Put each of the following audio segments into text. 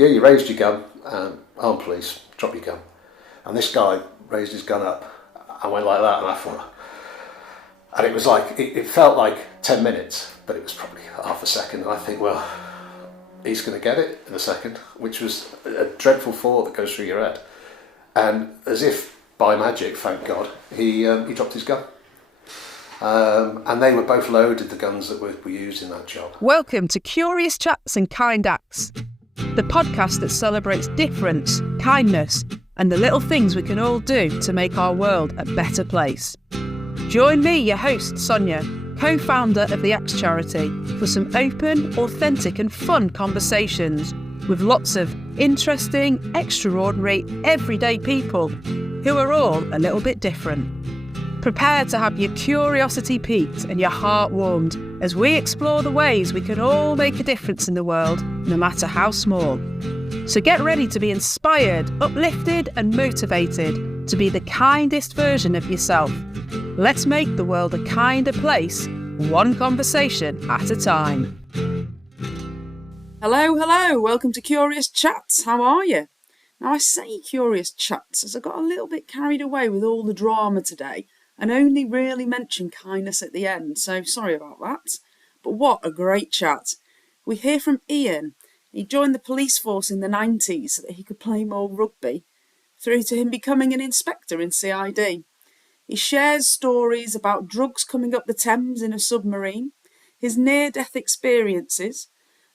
Yeah, you raised your gun, armed police, drop your gun. And this guy raised his gun up and went like that, and I thought, and it was like, it felt like 10 minutes, but it was probably half a second, and I think, well, he's going to get it in a second, which was a dreadful thought that goes through your head. And as if by magic, thank God, he dropped his gun. And they were both loaded, the guns that were used in that job. Welcome to Curious Chats and Kind Acts, the podcast that celebrates difference, kindness, and the little things we can all do to make our world a better place. Join me, your host, Sonia, co-founder of the Axe charity, for some open, authentic and fun conversations with lots of interesting, extraordinary, everyday people who are all a little bit different. Prepare to have your curiosity piqued and your heart warmed as we explore the ways we can all make a difference in the world, no matter how small. So get ready to be inspired, uplifted and motivated to be the kindest version of yourself. Let's make the world a kinder place, one conversation at a time. Hello, welcome to Curious Chats. How are you? Now I say Curious Chats as I got a little bit carried away with all the drama today and only really mentioned kindness at the end, so sorry about that. But what a great chat. We hear from Ian. He joined the police force in the 90s so that he could play more rugby, through to him becoming an inspector in CID. He shares stories about drugs coming up the Thames in a submarine, his near-death experiences,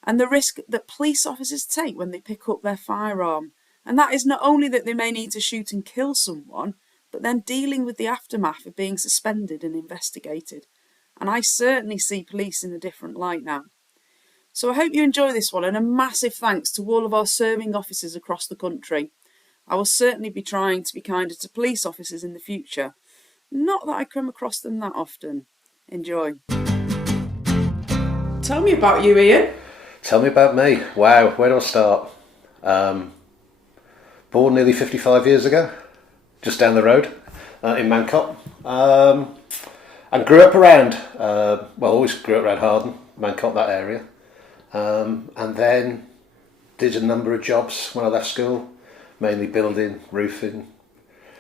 and the risk that police officers take when they pick up their firearm. And that is not only that they may need to shoot and kill someone, but then dealing with the aftermath of being suspended and investigated. And I certainly see police in a different light now. So I hope you enjoy this one, and a massive thanks to all of our serving officers across the country. I will certainly be trying to be kinder to police officers in the future. Not that I come across them that often. Enjoy. Tell me about you, Ian. Tell me about me. Wow, where do I start? Born nearly 55 years ago, just down the road in Mancott. And grew up around, always grew up around Harden, Mancott, that area. And then did a number of jobs when I left school, mainly building, roofing.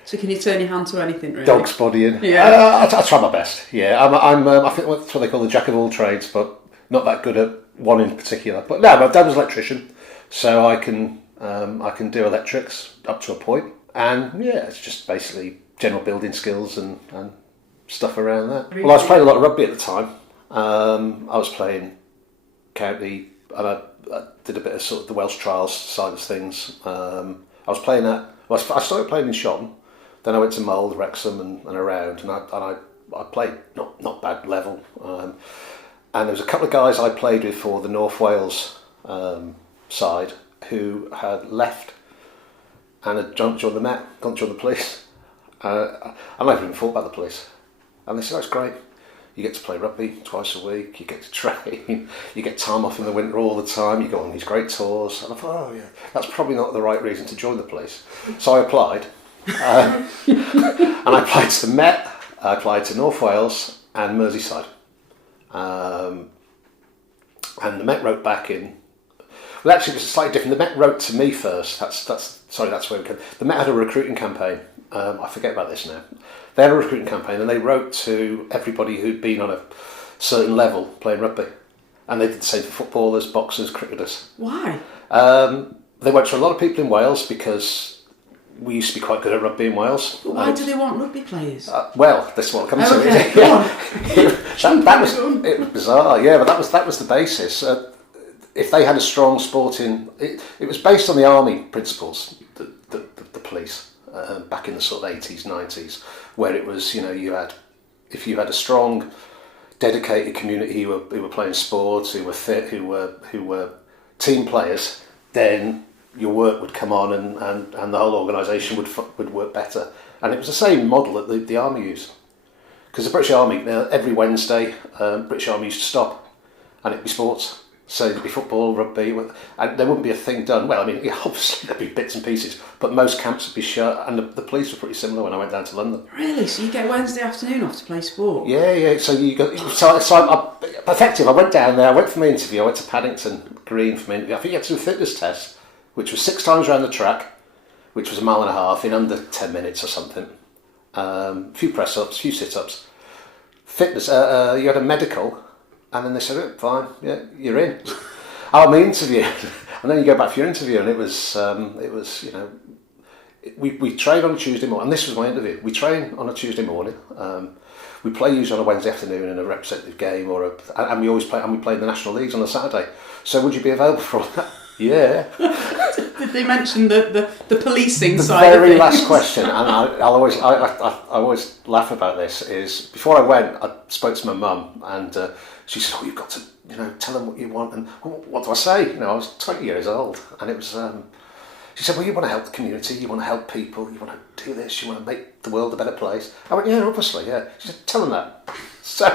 So can you turn your hand to anything, really? Dog bodying. Yeah. I try my best. Yeah, I think that's what they call the jack of all trades, but not that good at one in particular. But no, my dad was an electrician, so I can do electrics up to a point. And yeah, it's just basically general building skills and stuff around that. Really? Well, I was playing a lot of rugby at the time. I was playing county, and I did a bit of sort of the Welsh trials side of things. I was playing that. Well, I started playing in Shotton. Then I went to Mould, Wrexham, and around, and I played not bad level. And there was a couple of guys I played with for the North Wales side who had left and had joined the Met, gone to join the police. I never even thought about the police. And they said, "Oh, it's great. You get to play rugby twice a week, you get to train, you get time off in the winter all the time, you go on these great tours." And I thought, oh yeah, that's probably not the right reason to join the police. So I applied. And I applied to the Met, I applied to North Wales and Merseyside. And the Met wrote back in. Well, actually, it was slightly different. The Met wrote to me first. That's where we came. The Met had a recruiting campaign. I forget about this now. They had a recruiting campaign, and they wrote to everybody who'd been on a certain level playing rugby, and they did the same for footballers, boxers, cricketers. Why? They went to a lot of people in Wales because we used to be quite good at rugby in Wales. But why do they want rugby players? Well, this is what comes to okay, it. It was bizarre, yeah, but that was the basis. If they had a strong sporting, it was based on the army principles, the police, back in the sort of 80s, 90s, where it was, if you had a strong, dedicated community who were playing sports, who were fit, who were team players, then your work would come on and the whole organisation would work better. And it was the same model that the Army used. Because the British Army, every Wednesday, British Army used to stop and it'd be sports. So there'd be football, rugby, and there wouldn't be a thing done. Well, I mean, obviously there'd be bits and pieces, but most camps would be shut, and the police were pretty similar when I went down to London. Really? So you get Wednesday afternoon off to play sport? Yeah. So effective. I went down there. I went for my interview. I went to Paddington Green for my interview. I think you had to do a fitness test which was 6 times around the track, which was 1.5 miles in under 10 minutes or something. A few press-ups, a few sit-ups. Fitness, you had a medical, and then they said, oh, fine, yeah, you're in. I'll be interviewed. And then you go back for your interview, and it was you know, we train on a Tuesday morning, and this was my interview. We train on a Tuesday morning. We play usually on a Wednesday afternoon in a representative game, and we always play, and we play in the National Leagues on a Saturday. So would you be available for all that? Yeah. Did they mention the policing the side of very things? last question, and I always laugh about this, is before I went, I spoke to my mum, and she said, "Oh, you've got to, you know, tell them what you want." And what do I say? You know, I was 20 years old, and it was. She said, "Well, you want to help the community, you want to help people, you want to do this, you want to make the world a better place." I went, "Yeah, obviously, yeah." She said, "Tell them that." So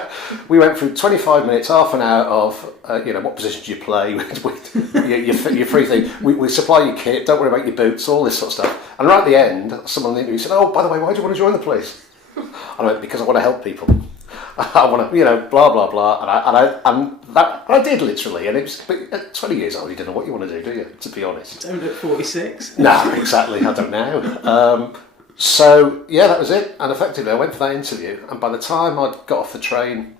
we went through 25 minutes, half an hour of, you know, what position do you play, your free thing. We supply your kit, don't worry about your boots, all this sort of stuff. And right at the end, someone in the interview said, "Oh, by the way, why do you want to join the police?" I went, "Because I want to help people. I want to, you know, blah, blah, blah." And I did literally. And it was, but at 20 years old, you don't know what you want to do you, to be honest? Don't at 46. No, exactly, I don't know. So, yeah, that was it. And effectively, I went for that interview. And by the time I'd got off the train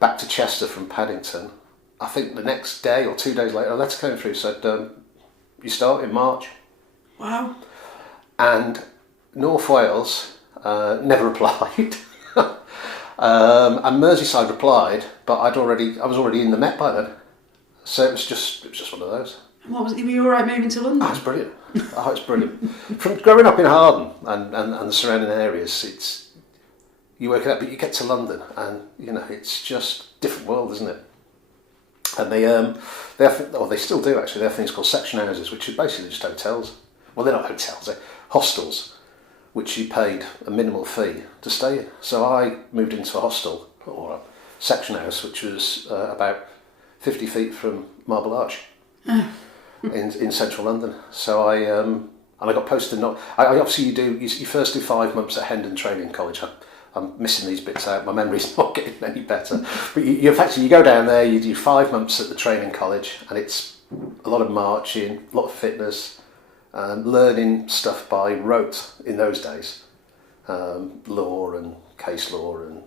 back to Chester from Paddington, I think the next day or 2 days later, a letter came through, said, you start in March. Wow. And North Wales never replied. And Merseyside replied, but I was already in the Met by then. So it was just one of those. And what was it? Were you all right moving to London? Oh, it's brilliant. Oh, it's brilliant. From growing up in Harden and the surrounding areas, it's you work it out, but you get to London and you know it's just a different world, isn't it? And they still do actually. They have things called section houses, which are basically just hotels. Well, they're not hotels; they're hostels, which you paid a minimal fee to stay in. So I moved into a hostel or a section house, which was about 50 feet from Marble Arch. In central London. So I got posted. Obviously you first do 5 months at Hendon Training College. I'm missing these bits out. My memory's not getting any better. But you go down there. You do 5 months at the training college, and it's a lot of marching, a lot of fitness, learning stuff by rote in those days, law and case law and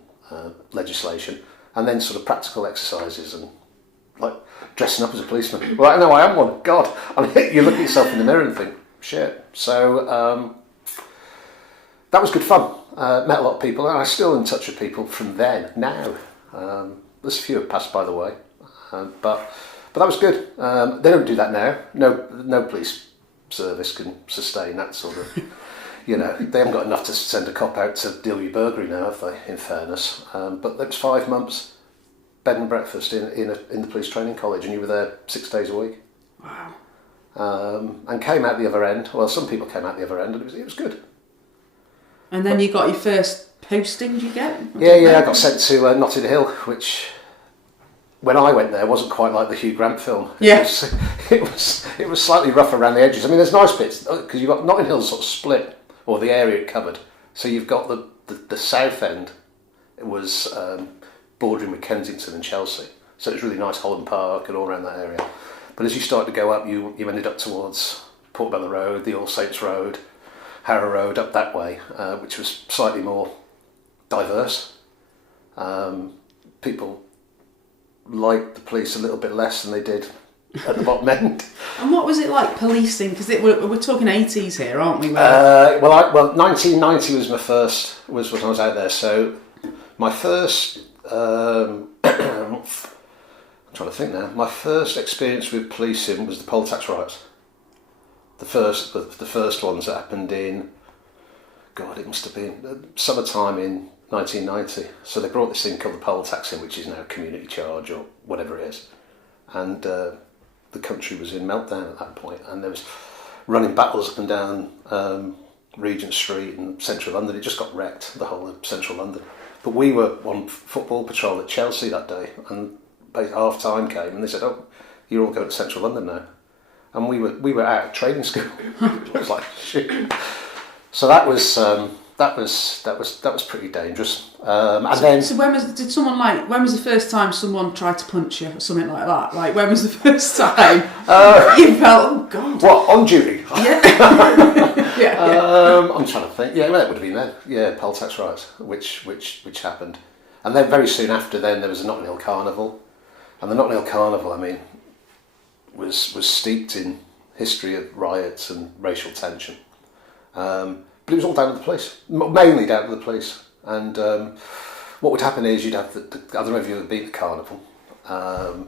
legislation, and then sort of practical exercises and like dressing up as a policeman. Well, no, I am one. God, I mean, you look at yourself in the mirror and think, shit. So that was good fun. Met a lot of people, and I'm still in touch with people from then. Now, there's a few have passed by the way, but that was good. They don't do that now. No police service can sustain that sort of. You know, they haven't got enough to send a cop out to deal with burglary now, have they? In fairness, but it was 5 months. Bed and breakfast in the police training college, and you were there 6 days a week. Wow. And came out the other end. Well, some people came out the other end, and it was good. And then you got your first posting. Did you get? I got sent to Notting Hill, which when I went there wasn't quite like the Hugh Grant film. Yes. It was slightly rough around the edges. I mean, there's nice bits because you've got Notting Hill sort of split, or the area it covered. So you've got the south end. It was. Bordering with Kensington and Chelsea, so it was really nice, Holland Park and all around that area. But as you started to go up, you ended up towards Portobello Road, the All Saints Road, Harrow Road, up that way, which was slightly more diverse. People liked the police a little bit less than they did at the bottom end. And what was it like policing? Because we're talking 80s here, aren't we? 1990 was was when I was out there. So my first. I'm trying to think now. My first experience with policing was the poll tax riots. The first ones that happened in, God, it must have been summertime in 1990. So they brought this thing called the poll tax in, which is now community charge or whatever it is, and the country was in meltdown at that point, and there was running battles up and down Regent Street and central London. It just got wrecked, the whole of central London. But we were on football patrol at Chelsea that day, and half time came, and they said, "Oh, you're all going to central London now," and we were out of training school. It was like shit. So that was that was pretty dangerous. And then, So when was the first time someone tried to punch you or something like that? Like, when was the first time you felt, oh God? what, on duty? Yeah. yeah. I'm trying to think. Yeah, well, it would have been then. Yeah, poll tax riots, which happened, and then very soon after then there was a Notting Hill Carnival, and the Notting Hill Carnival, I mean, was steeped in history of riots and racial tension, but it was all down to the police, mainly down to the police. And what would happen is you'd have I don't know if you've ever been to Carnival. I've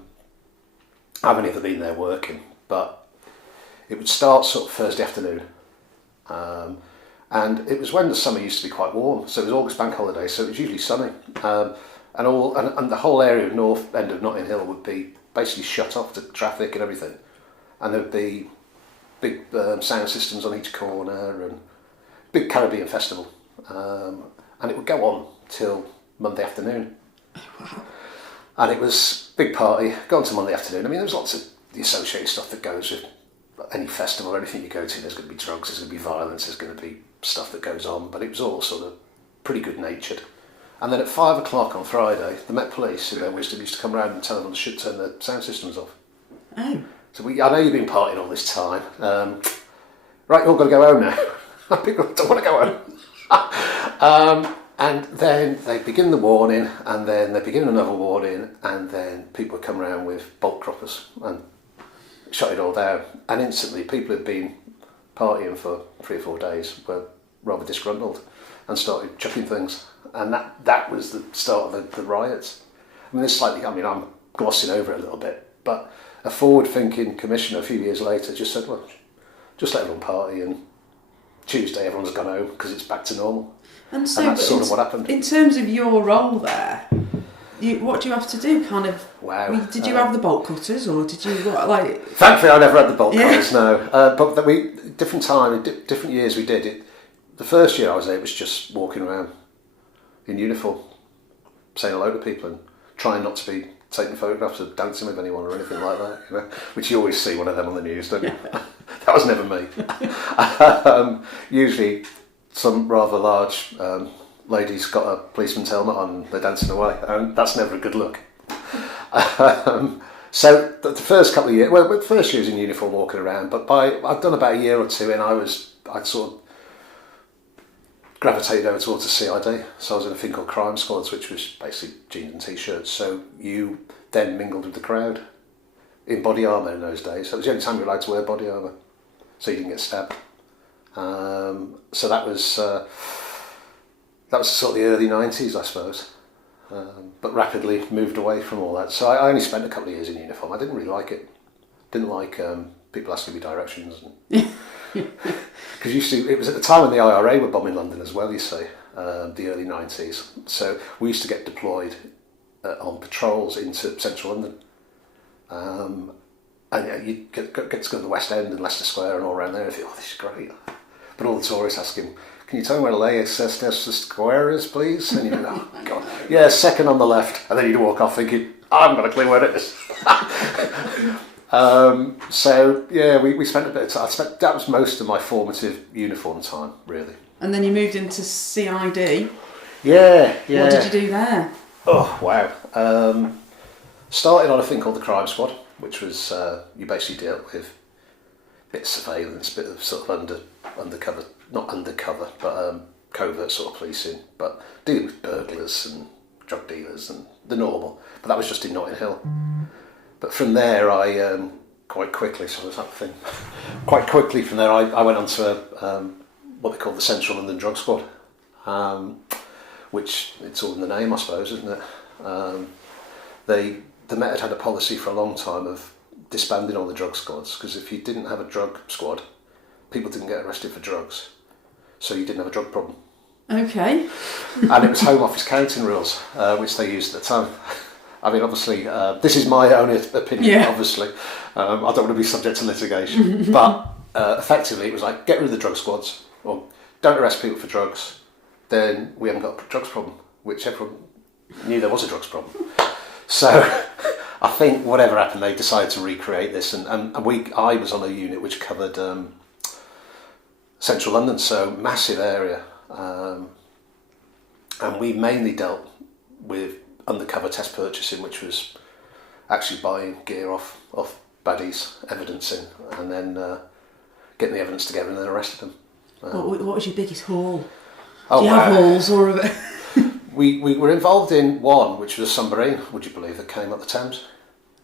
only ever been there working, but it would start sort of Thursday afternoon. And it was when the summer used to be quite warm, so it was August bank holiday, so it was usually sunny, and the whole area of north end of Notting Hill would be basically shut off to traffic and everything, and there would be big sound systems on each corner and big Caribbean festival, and it would go on till Monday afternoon. And it was big party, go on to Monday afternoon. I mean, there's lots of the associated stuff that goes with any festival or anything you go to. There's going to be drugs, there's going to be violence, there's going to be stuff that goes on, but it was all sort of pretty good natured. And then at 5 o'clock on Friday, the Met Police, in their wisdom, used to come around and tell them they should turn the sound systems off. Oh. So I know you've been partying all this time. Right, you're all got to go home now. People don't want to go home. And then they begin the warning, and then they begin another warning, and then people come around with bolt croppers and shut it all down. And instantly, people who'd been partying for 3 or 4 days were rather disgruntled and started chucking things. And that was the start of the riots. I mean, I'm glossing over it a little bit, but a forward-thinking commissioner a few years later just said, well, just let everyone party, and Tuesday everyone's gone home because it's back to normal. And so that's sort of what happened. In terms of your role there, what do you have to do? Kind of. Wow. Did you have the bolt cutters, or did you like? Thankfully, I never had the bolt cutters. No, but different years we did it. The first year I was there, it was just walking around in uniform, saying hello to people and trying not to be taking photographs of dancing with anyone or anything like that. You know, which you always see one of them on the news, don't you? That was never me. Usually, some rather large lady's got a policeman's helmet on and they're dancing away, and that's never a good look. So the first couple of years, well, the first year was in uniform walking around, but I'd done about a year or two and I'd sort of gravitated over towards the CID. So I was in a thing called Crime Squads, which was basically jeans and t-shirts. So you then mingled with the crowd in body armour in those days. That was the only time you were allowed to wear body armour, so you didn't get stabbed. So that was sort of the early 90s, I suppose. But rapidly moved away from all that. So I only spent a couple of years in uniform. I didn't really like it. Didn't like people asking me directions. Because it was at the time when the IRA were bombing London as well, you see, the early 90s. So we used to get deployed on patrols into central London. And you get to go to the West End and Leicester Square and all around there and think, oh, this is great. But all the tourists ask him, can you tell me where Leicester Square is, please? And you go, oh, God. Yeah, second on the left. And then you'd walk off thinking, I haven't got a clue where it is. So, yeah, we spent a bit of time. That was most of my formative uniform time, really. And then you moved into CID. Yeah. What did you do there? Oh, wow. Started on a thing called the Crime Squad, which was, you basically dealt with a bit of surveillance, a bit of sort of undercover, not undercover, but covert sort of policing, but dealing with burglars and drug dealers and the normal. But that was just in Notting Hill. But from there, I quite quickly from there, I went on to what they call the Central London Drug Squad, which it's all in the name, I suppose, isn't it? The Met had a policy for a long time of disbanding all the drug squads, because if you didn't have a drug squad, people didn't get arrested for drugs, so you didn't have a drug problem. Okay. And it was Home Office counting rules, which they used at the time. I mean, obviously, this is my own opinion, obviously. I don't want to be subject to litigation. But effectively, it was like, get rid of the drug squads, or don't arrest people for drugs, then we haven't got a drugs problem, which everyone knew there was a drugs problem. So I think whatever happened, they decided to recreate this. And I was on a unit which covered central London, so massive area. and we mainly dealt with undercover test purchasing, which was actually buying gear off baddies, evidencing, and then getting the evidence together and then arresting them. What was your biggest haul? Oh, Do you have hauls or? We were involved in one, which was a submarine, would you believe, that came up the Thames?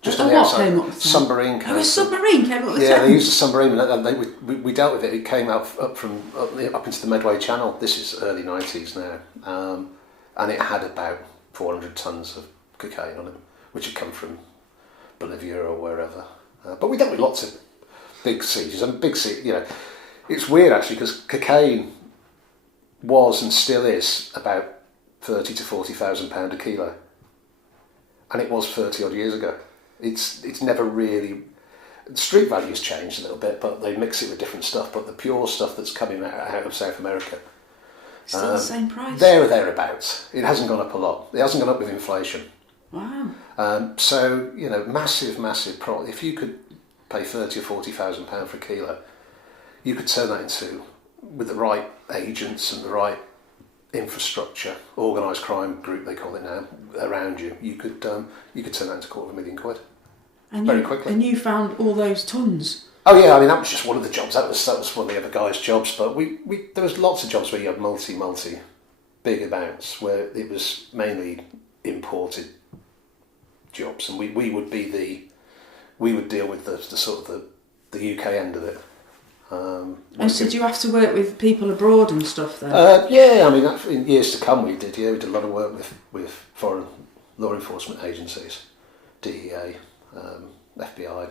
Just on the outside. Came up the Thames? Submarine came. Oh, a submarine came up the Thames? Yeah, they used a submarine, and we dealt with it. It came out up into the Medway Channel. This is early 90s now. And it had about 400 tonnes of cocaine on it, which had come from Bolivia or wherever. But we dealt with lots of big sieges, and it's weird actually, because cocaine was and still is about 30 to 40,000 pound a kilo, and it was 30 odd years ago. It's never really, street values changed a little bit, but they mix it with different stuff. But the pure stuff that's coming out of South America, still the same price. There or thereabouts. It hasn't gone up a lot. It hasn't gone up with inflation. Wow. So massive profit. If you could pay 30 or 40,000 pound for a kilo, you could turn that into, with the right agents and the right infrastructure, organised crime group they call it now, around you, you could turn that into £250,000 very quickly. And you found all those tons? Oh yeah, I mean that was just one of the jobs. That was one of the other guys' jobs. But there was lots of jobs where you had multi big amounts, where it was mainly imported jobs, and we would deal with the sort of the UK end of it. And so did you have to work with people abroad and stuff then? Yeah, I mean, in years to come we did. Yeah, we did a lot of work with foreign law enforcement agencies, DEA, FBI,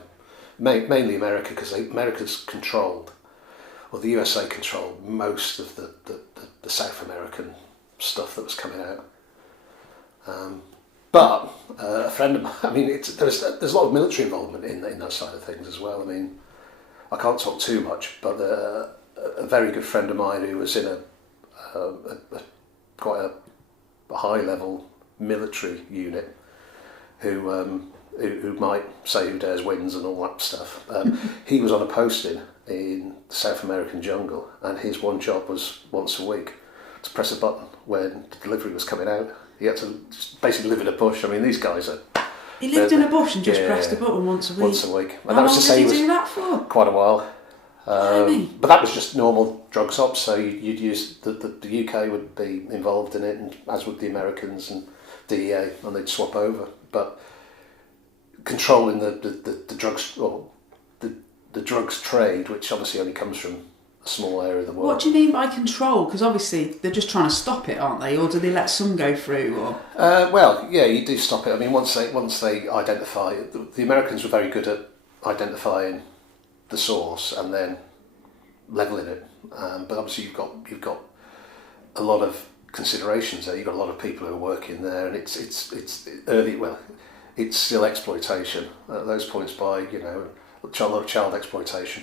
mainly America, because America's controlled, or the USA controlled most of the South American stuff that was coming out. But a friend of mine, I mean, there's a lot of military involvement in that side of things as well. I mean, I can't talk too much, but a very good friend of mine who was in quite a high level military unit, who might say who dares wins and all that stuff. He was on a posting in the South American jungle, and his one job was once a week to press a button when the delivery was coming out. He had to just basically live in a bush. I mean, these guys are... He lived in a bush and just pressed a button once a week? Once a week. And how long did he do that for? Quite a while. But that was just normal drug ops, so you'd use... The UK would be involved in it, and as would the Americans and DEA, and they'd swap over. But controlling the drugs, or the drugs trade, which obviously only comes from a small area of the world. What do you mean by control? Because obviously they're just trying to stop it, aren't they? Or do they let some go through? Or well, yeah, you do stop it. I mean, once they identify, the Americans were very good at identifying the source and then levelling it. But obviously you've got a lot of considerations there. You've got a lot of people who are working there, and it's early. Well, it's still exploitation at those points by a lot of child exploitation.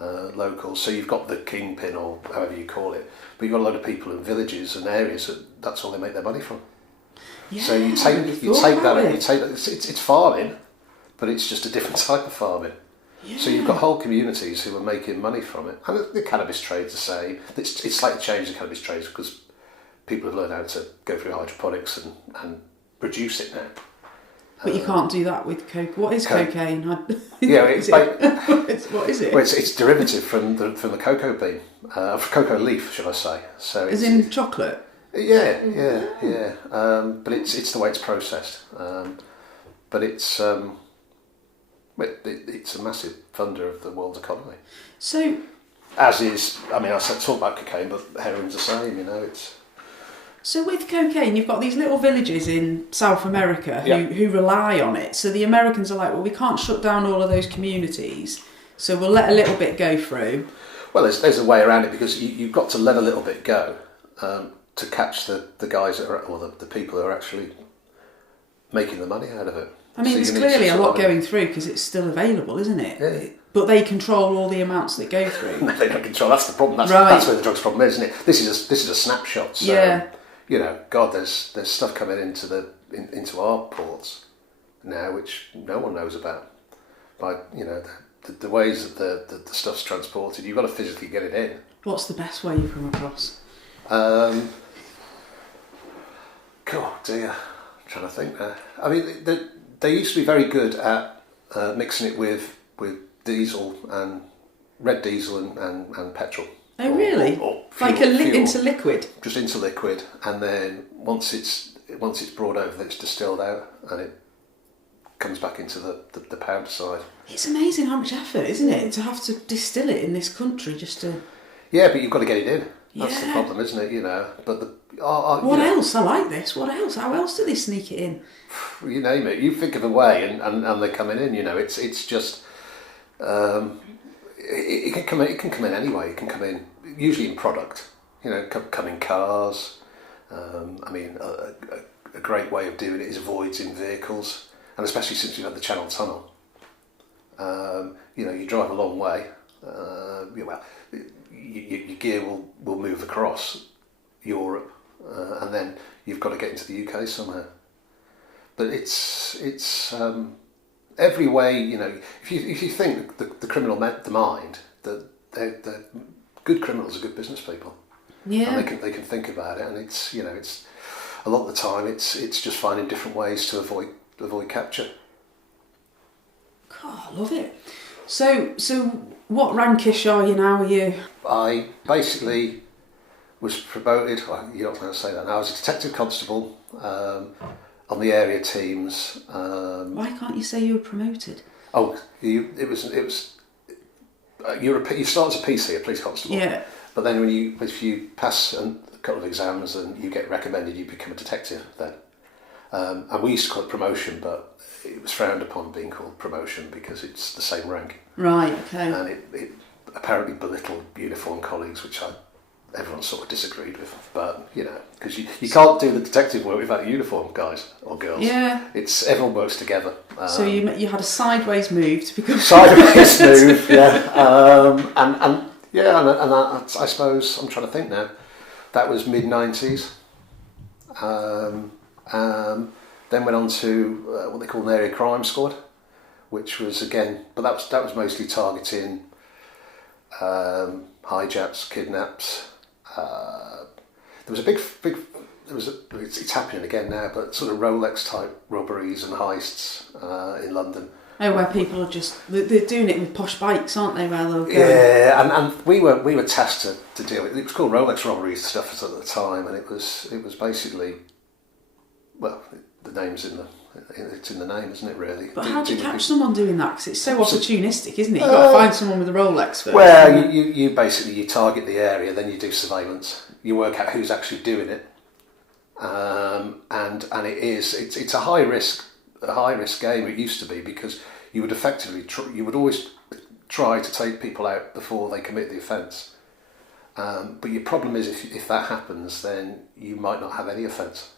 Locals, so you've got the kingpin or however you call it, but you've got a lot of people in villages and areas that's all they make their money from. yeah, So you take it's farming, but it's just a different type of farming. Yeah. So you've got whole communities who are making money from it. And the cannabis trade, to say it's slightly changed the cannabis trade because people have learned how to go through hydroponics and produce it now. But you can't do that with coke. What is cocaine? Yeah, what is it? Well, it's derivative from the cocoa bean, cocoa leaf, should I say? So As in chocolate. Yeah. But it's the way it's processed. But it's a massive funder of the world's economy. So, as is, I mean, I talk about cocaine, but heroin's the same. It's. So with cocaine, you've got these little villages in South America who rely on it. So the Americans are like, well, we can't shut down all of those communities, so we'll let a little bit go through. Well, there's a way around it, because you've got to let a little bit go to catch the guys or the people who are actually making the money out of it. I mean, there's clearly a lot going through because it's still available, isn't it? Yeah. But they control all the amounts that go through. No, they don't control. That's the problem. That's where the drugs problem is, isn't it? This is a snapshot. So, yeah. God, there's stuff coming into our ports now which no one knows about. By the ways that the stuff's transported, you've got to physically get it in. What's the best way you've come across? God dear, I'm trying to think now. I mean, they used to be very good at mixing it with diesel and red diesel and petrol. Oh, really? Or Like fuel. into liquid? Just into liquid, and then once it's brought over, it's distilled out, and it comes back into the powder side. It's amazing how much effort, isn't it, to have to distill it in this country just to... Yeah, but you've got to get it in. That's the Yeah. problem, isn't it? You know, but What else? I like this. What else? How else do they sneak it in? You name it. You think of a way, and they're coming in. You know, it's just it can come in. It can come in anyway. It can come in usually in product. You know, come in cars. I mean, a great way of doing it is voids in vehicles, and especially since we've had the Channel Tunnel. You know, you drive a long way. Your gear will move across Europe, and then you've got to get into the UK somehow. But it's every way. You know, if you think the criminal the mind, that they're good criminals are good business people. Yeah. And they can think about it, and it's a lot of the time it's just finding different ways to avoid capture. God, I love it. So what rankish are you now? Are you? I basically was promoted. Well, you're not going to say that now. I was a detective constable on the area teams. Why can't you say you were promoted? You start as a PC, a police constable. Yeah. But then if you pass a couple of exams and you get recommended, you become a detective then. And we used to call it promotion, but it was frowned upon being called promotion because it's the same rank. Right, okay. And it apparently belittled uniform colleagues, which everyone sort of disagreed with. But, you know, because you can't do the detective work without a uniform, guys or girls. Yeah. Everyone works together. So you had a sideways move to become... Sideways move, yeah. And I suppose, I'm trying to think now, that was mid-90s. Then went on to what they call an area crime squad, which was again, but that was mostly targeting hijacks, kidnaps. There was a big. It's happening again now, but sort of Rolex type robberies and heists in London. Oh, where people are they're doing it with posh bikes, aren't they? Where they'll go. Yeah, and we were tasked to deal with it. It was called Rolex robberies stuff at the time, and it was basically, well, the name's it's in the name, isn't it? Really. But how do you catch someone doing that? Because it's so opportunistic, isn't it? You've got to find someone with a Rolex first. Well, you basically target the area, then you do surveillance. You work out who's actually doing it, and it's a high risk game. It used to be because you would effectively you would always try to take people out before they commit the offence. But your problem is if that happens, then you might not have any offence.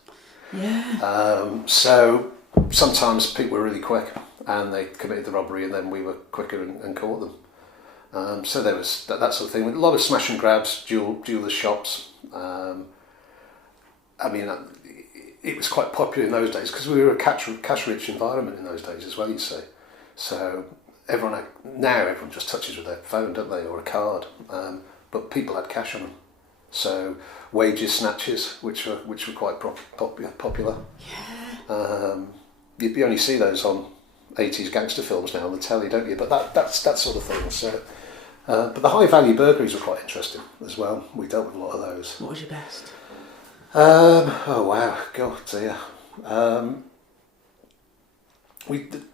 Yeah. So sometimes people were really quick and they committed the robbery, and then we were quicker and caught them. So there was that sort of thing. A lot of smash and grabs, jewelers' shops. I mean, it was quite popular in those days because we were a cash-rich environment in those days as well, you see. So everyone just touches with their phone, don't they, or a card. But people had cash on them. So wages snatches, which were quite popular. Yeah. You only see those on 80s gangster films now on the telly, don't you? But that's that sort of thing. So, but the high value burglaries were quite interesting as well. We dealt with a lot of those. What was your best? Oh wow, God dear.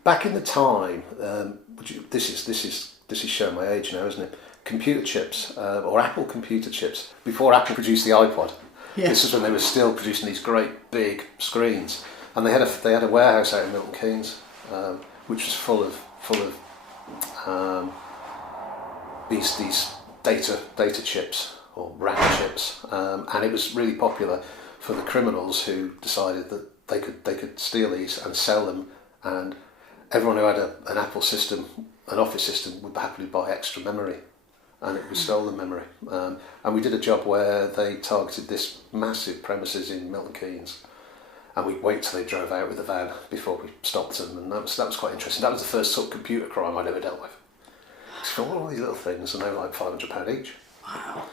Back in the time, this is showing my age now, isn't it? Computer chips, or Apple computer chips. Before Apple produced the iPod, This is when they were still producing these great big screens, and they had a warehouse out in Milton Keynes, which was full of these data chips or RAM chips, and it was really popular for the criminals who decided that they could steal these and sell them, and everyone who had an Apple system, an Office system, would happily buy extra memory, and it was stolen memory. And we did a job where they targeted this massive premises in Milton Keynes, and we'd wait till they drove out with a van before we stopped them, and that was quite interesting. That was the first sort of computer crime I'd ever dealt with. So all these little things, and they were like £500 each. Wow.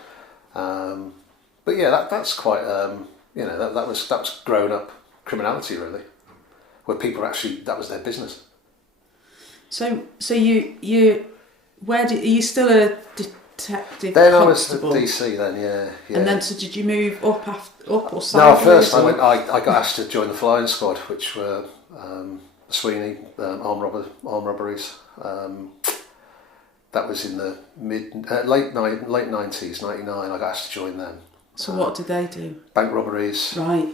But yeah, that's quite that was grown up criminality really, where people actually that was their business. So you are you still a detective? Then constable? I was at DC then, yeah. And then so did you move up or sideways? No, first I got asked to join the flying squad, which were Sweeney armed robberies. That was in the late 90s, 99. I got asked to join them. So what did they do? Bank robberies, Right.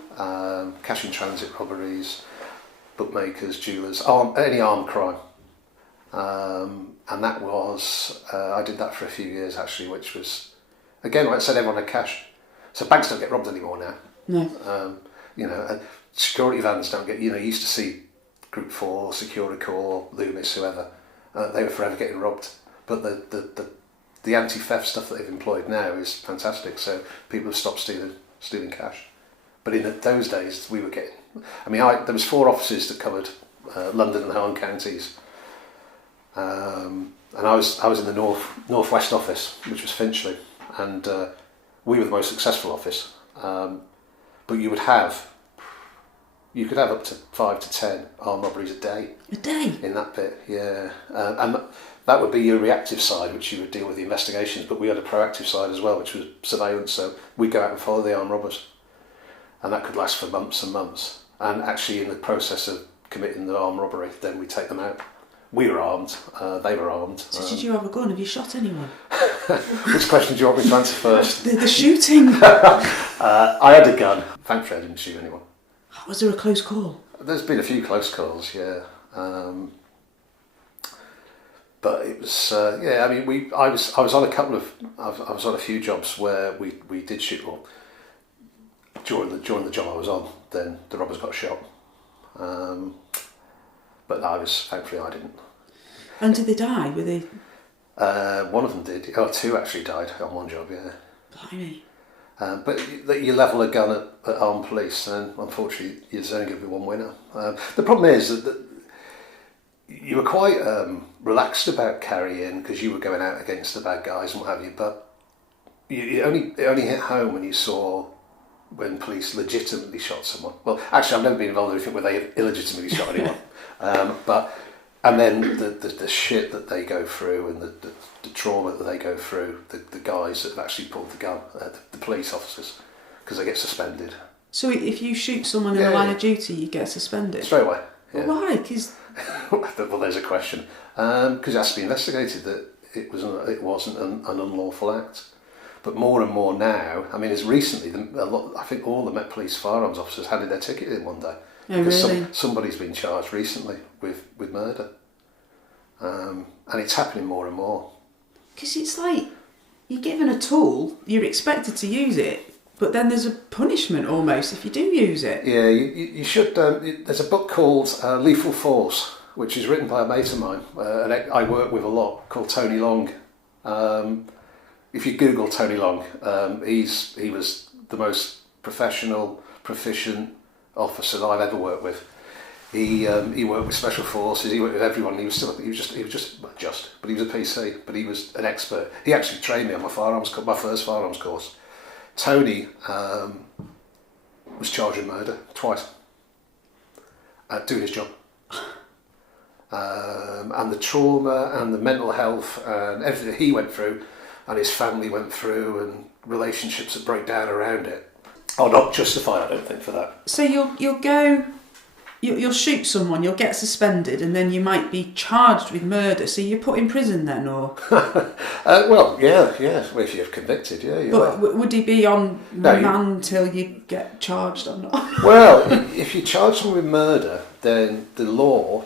Cash in transit robberies, bookmakers, jewellers, any armed crime. And that was, I did that for a few years actually, which was, again, like I said, everyone had cash. So banks don't get robbed anymore now. No. And security vans don't get, you used to see Group 4, Securicor, Loomis, whoever, they were forever getting robbed. But the anti-theft stuff that they've employed now is fantastic, so people have stopped stealing cash. But in those days, we were getting, there was 4 offices that covered London and Home counties. And I was in the northwest office, which was Finchley, and we were the most successful office. But you could have up to 5 to 10 armed robberies a day. A day? In that bit, yeah. And that would be your reactive side, which you would deal with the investigations. But we had a proactive side as well, which was surveillance. So we'd go out and follow the armed robbers, and that could last for months and months. And actually, in the process of committing the armed robbery, then we take them out. We were armed, they were armed. So did you have a gun? Have you shot anyone? Which question do you want me to answer first? The shooting. I had a gun. Thankfully I didn't shoot anyone. Was there a close call? There's been a few close calls, yeah. But it was, I was on I was on a few jobs where we did shoot. Well, during the job I was on, then the robbers got shot. But thankfully I didn't. And did they die? Were they? One of them did. Oh, 2 actually died on one job, yeah. Blimey. But you level a gun at armed police, and unfortunately there's only going to be one winner. The problem is that you were quite relaxed about carrying because you were going out against the bad guys and what have you, but it only hit home when you saw when police legitimately shot someone. Well, actually I've never been involved in anything where they illegitimately shot anyone. And then the shit that they go through and the trauma that they go through, the guys that have actually pulled the gun, the police officers, because they get suspended. So if you shoot someone in the line of duty, you get suspended? Straight away. Yeah. Well, why? Because well, there's a question. Because it has to be investigated that it wasn't an unlawful act. But more and more now, as recently, I think all the Met Police firearms officers handed their ticket in one day. Oh, because really? Somebody's been charged recently with murder. And it's happening more and more. Because it's like, you're given a tool, you're expected to use it, but then there's a punishment almost if you do use it. Yeah, you should. There's a book called Lethal Force, which is written by a mate of mine, and I work with a lot, called Tony Long. If you Google Tony Long, he was the most professional, proficient officer that I've ever worked with. He worked with special forces. He worked with everyone. He was a PC, but he was an expert. He actually trained me on my first firearms course. Tony was charged with murder twice, doing his job. And the trauma and the mental health and everything he went through, and his family went through, and relationships that break down around it, are not justified, I don't think, for that. So you'll shoot someone, you'll get suspended, and then you might be charged with murder. So you're put in prison then, or? Well, yeah. Well, if you're convicted, yeah. But would he be on remand till you get charged or not? Well, if you charge someone with murder, then the law,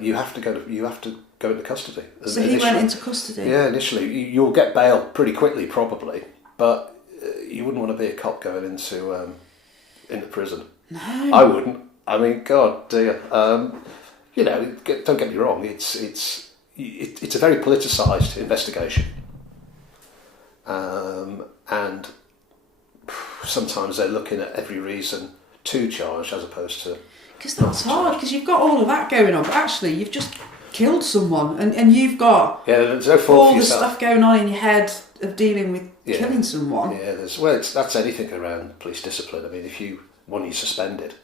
you have to go into custody. So he went into custody. Yeah, initially you'll get bail pretty quickly, probably, but you wouldn't want to be a cop going into prison. No, I wouldn't. God dear. Don't get me wrong. It's a very politicised investigation, and sometimes they're looking at every reason to charge as opposed to. Because that's hard. Because you've got all of that going on, but actually you've just killed someone, and you've got there's no fault all for the yourself. stuff going on in your head of dealing with killing someone. Yeah, that's anything around police discipline. I mean, if you want you suspended,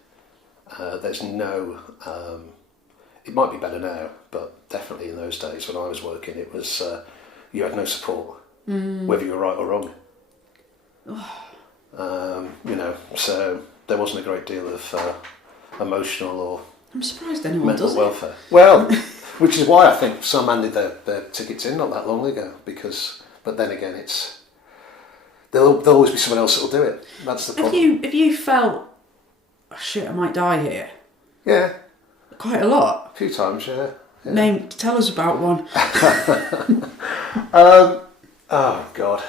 there's no. It might be better now, but definitely in those days when I was working, it was you had no support, whether you were right or wrong. So there wasn't a great deal of emotional or I'm surprised anyone mental does welfare. Well, which is why I think some handed their tickets in not that long ago. But then again, there'll always be someone else that'll do it. That's the problem. Have you felt, oh, shit, I might die here? Yeah, Quite a lot. a few times. Yeah. Tell us about one. Oh God.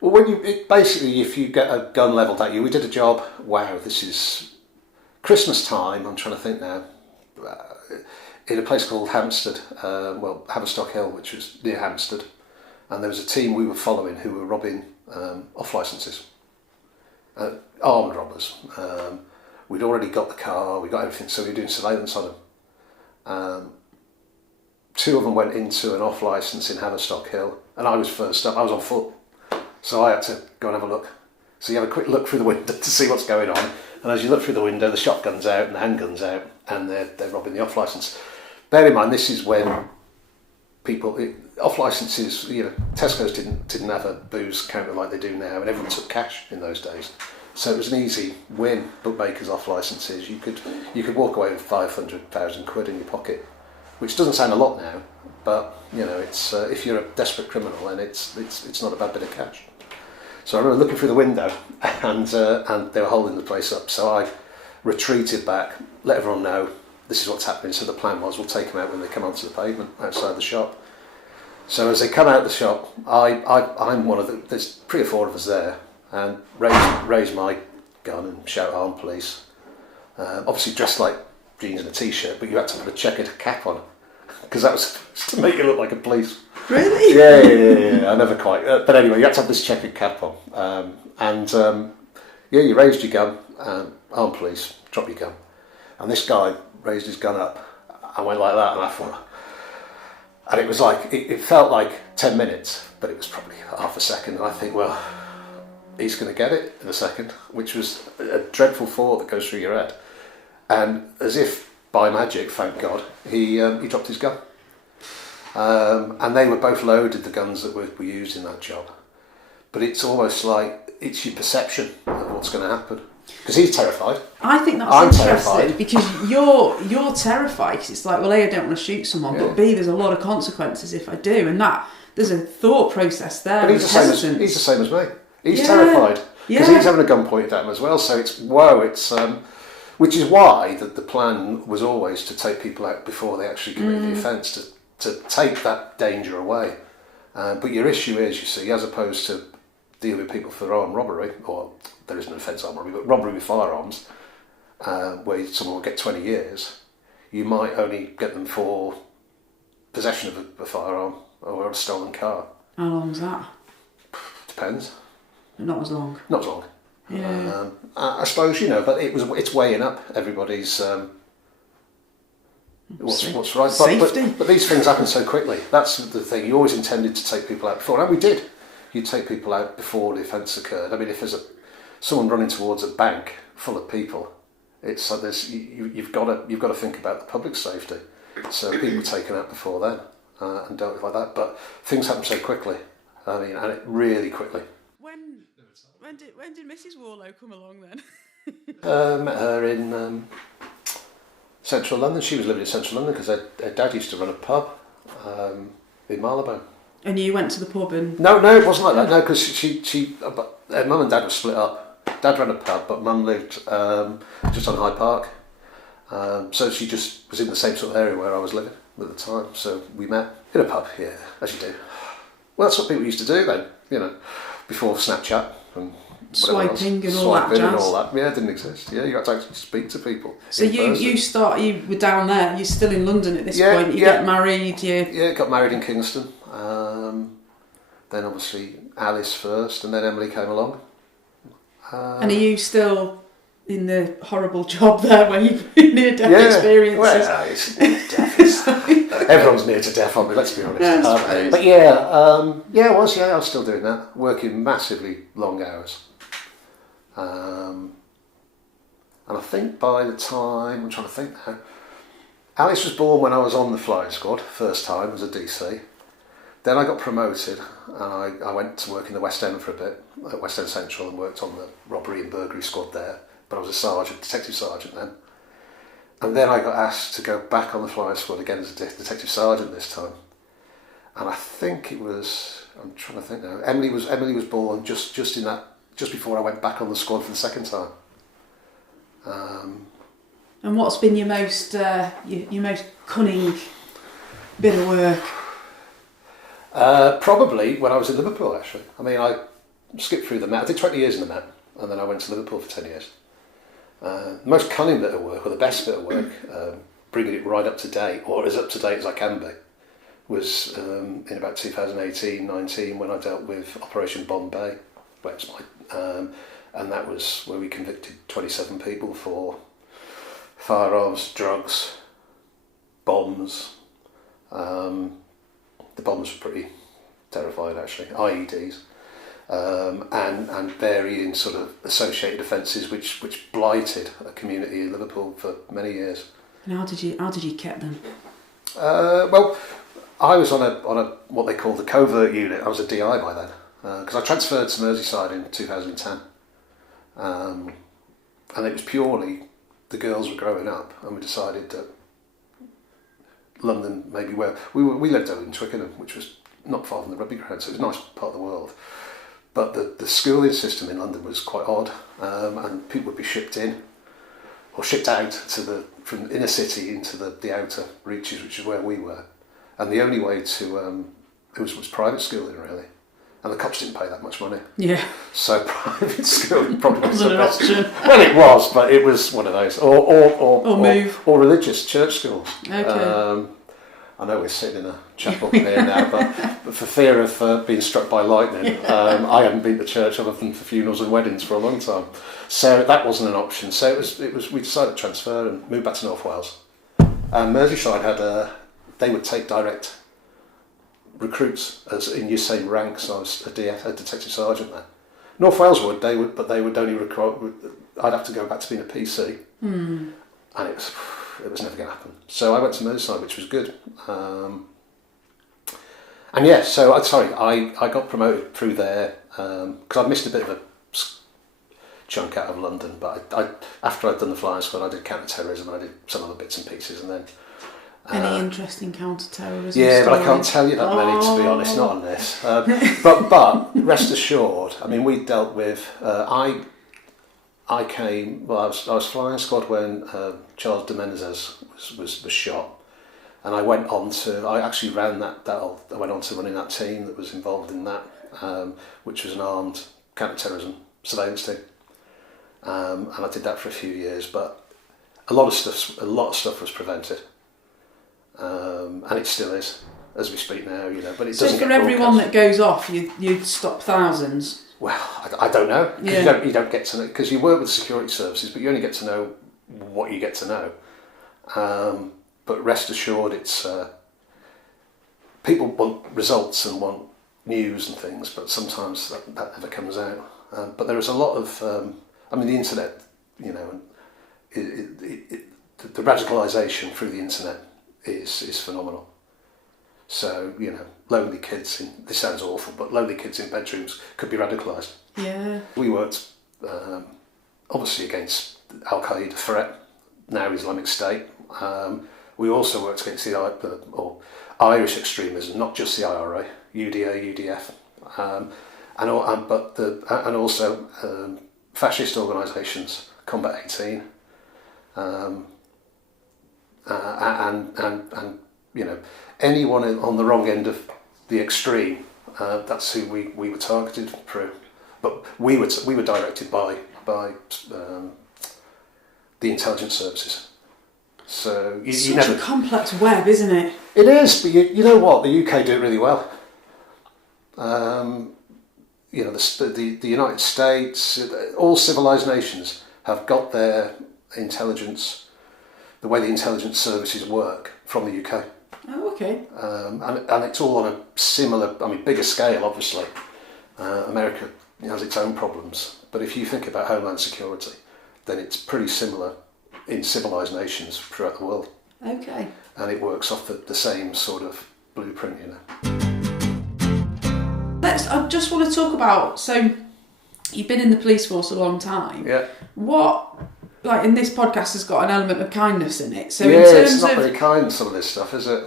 Well, basically, if you get a gun levelled at you, we did a job. Wow, this is Christmas time. I'm trying to think now. In a place called Hampstead, Haverstock Hill, which was near Hampstead, and there was a team we were following who were robbing off licences, armed robbers. We'd already got the car, we got everything, so we were doing surveillance on them. Two of them went into an off licence in Haverstock Hill, and I was first up. I was on foot, so I had to go and have a look. So you have a quick look through the window to see what's going on, and as you look through the window, the shotgun's out and the handgun's out, and they're robbing the off licence. Bear in mind, this is when off licences, Tesco's didn't have a booze counter like they do now, and everyone took cash in those days. So it was an easy win. Bookmakers off licences, you could walk away with 500,000 quid in your pocket, which doesn't sound a lot now, but it's if you're a desperate criminal, then it's not a bad bit of cash. So I remember looking through the window, and they were holding the place up. So I retreated back, let everyone know this is what's happening. So the plan was we'll take them out when they come onto the pavement outside the shop. So as they come out of the shop, I'm one of the. There's 3 or 4 of us there, and raise my gun and shout armed police. Obviously dressed like jeans and a t-shirt, but you had to put a checkered cap on because that was to make it look like a police. Really? Yeah. I never quite. But anyway, you had to have this checkered cap on, you raised your gun, armed police, drop your gun, and this guy raised his gun up. I went like that, and I thought, and it was like it felt like 10 minutes, but it was probably half a second. And I think, well, he's going to get it in a second, which was a dreadful thought that goes through your head. And as if by magic, thank God, he dropped his gun. And they were both loaded, the guns that were used in that job. But it's almost like it's your perception of what's going to happen. Because he's terrified. I think that's I'm interesting terrified. because you're terrified because it's like, well, A, I don't want to shoot someone, Yeah. but B, there's a lot of consequences if I do, and that there's a thought process there. But he's the same as me. He's Yeah. terrified because Yeah. he's having a gun pointed at him as well. So it's which is why the plan was always to take people out before they actually commit the offence, to take that danger away. But your issue is, you see, as opposed to dealing with people for armed robbery, or there isn't an offence armed robbery, but robbery with firearms, where someone will get 20 years, you might only get them for possession of a firearm or a stolen car. How long's that? Depends. Not as long. Not as long. Yeah. I suppose, but it's weighing up everybody's what's right. Safety. But these things happen so quickly. That's the thing. You always intended to take people out before, and we did. You take people out before the offence occurred. I mean, if there's someone running towards a bank full of people, it's like you've got to think about the public safety. So people were taken out before then and dealt with like that. But things happen so quickly. I mean, and it really quickly. When did Mrs. Warlow come along then? Met her in central London. She was living in central London because her dad used to run a pub in Marylebone. And you went to the pub and... No, it wasn't like that. No, because her mum and dad were split up. Dad ran a pub, but mum lived just on Hyde Park. So she just was in the same sort of area where I was living at the time. So we met in a pub, yeah, as you do. Well, that's what people used to do then, before Snapchat and swiping and all that jazz. And all that. Yeah, it didn't exist. Yeah, you had to actually speak to people. So you were down there, you're still in London at this point, you get married, got married in Kingston. Then obviously Alice first, and then Emily came along. And are you still in the horrible job there where you've been near-death experiences. Well, it's death. Everyone's near to death on me, let's be honest. Yeah, But I was still doing that, working massively long hours. And I think by the time, I'm trying to think now, Alice was born when I was on the flying squad, first time as a DC. Then I got promoted and I went to work in the West End for a bit, at West End Central, and worked on the robbery and burglary squad there. But I was a sergeant, detective sergeant then. And then I got asked to go back on the flying squad again as a detective sergeant this time. And I think it was, I'm trying to think now, Emily was born just before I went back on the squad for the second time. And what's been your most cunning bit of work? Probably when I was in Liverpool, actually. I mean, I skipped through the Met. I did 20 years in the Met, and then I went to Liverpool for 10 years. The most cunning bit of work, or the best bit of work, bringing it right up to date, or as up to date as I can be, was in about 2018-19 when I dealt with Operation Bombay, and that was where we convicted 27 people for firearms, drugs, bombs. The bombs were pretty terrifying, actually. IEDs, and varying sort of associated offences which blighted a community in Liverpool for many years. And how did you get them? Well, I was on a what they call the covert unit. I was a DI by then because I transferred to Merseyside in 2010, and it was purely the girls were growing up, and we decided that London, maybe where we lived over in Twickenham, which was not far from the rugby ground, so it was a nice part of the world. But the schooling system in London was quite odd, and people would be shipped in or shipped out from the inner city into the outer reaches, which is where we were. And the only way to it was private schooling, really. And the cops didn't pay that much money. Yeah. So private schooling probably wasn't an option. Well, it was, but it was one of those. Or religious church schools. Okay. I know we're sitting in a chapel here now, but for fear of being struck by lightning, I hadn't been to church other than for funerals and weddings for a long time. So that wasn't an option. So it was. We decided to transfer and move back to North Wales. And Merseyside they would take direct recruits as in your same ranks. I was a detective sergeant there. North Wales would, but they would only recruit. I'd have to go back to being a PC, and it was never going to happen. So I went to Merseyside, which was good. And yeah, so I got promoted through there because I missed a bit of a chunk out of London. But after I'd done the flying squad, I did counter-terrorism, I did some other bits and pieces, and then. Any interesting counter-terrorism Yeah, stories? but I can't tell you that many, to be honest, not on this. But rest assured, I mean, we dealt with. I was flying squad when Charles de Menezes was shot, and I actually ran that. I went on to running that team that was involved in that, which was an armed counter-terrorism surveillance team, and I did that for a few years. But a lot of stuff was prevented. And it still is, as we speak now, but it doesn't. So for everyone that goes off, you'd stop thousands? Well, I don't know, because you don't get to know, because you work with security services, but you only get to know what you get to know. But rest assured, it's people want results and want news and things, but sometimes that never comes out. But there is a lot of, the internet, the radicalisation through the internet is phenomenal. So, lonely kids, this sounds awful, but lonely kids in bedrooms could be radicalised. Yeah. We worked, obviously, against Al-Qaeda threat, now Islamic State. We also worked against the Irish extremism, not just the IRA, UDA, UDF, and also fascist organisations, Combat 18, and anyone on the wrong end of the extreme, that's who we were targeted through. But we were directed by the intelligence services. So such a complex web, isn't it? It is, but you know what? The UK do it really well. The United States, all civilised nations have got their intelligence, the way the intelligence services work, from the UK. Oh, okay. And it's all on a similar, bigger scale, obviously. America has its own problems, but if you think about homeland security, then it's pretty similar in civilised nations throughout the world. Okay. And it works off the same sort of blueprint, you know. I just want to talk about, so you've been in the police force a long time. Yeah. What, like in this podcast, has got an element of kindness in it. So yeah, in terms it's not of, very kind, some of this stuff, is it?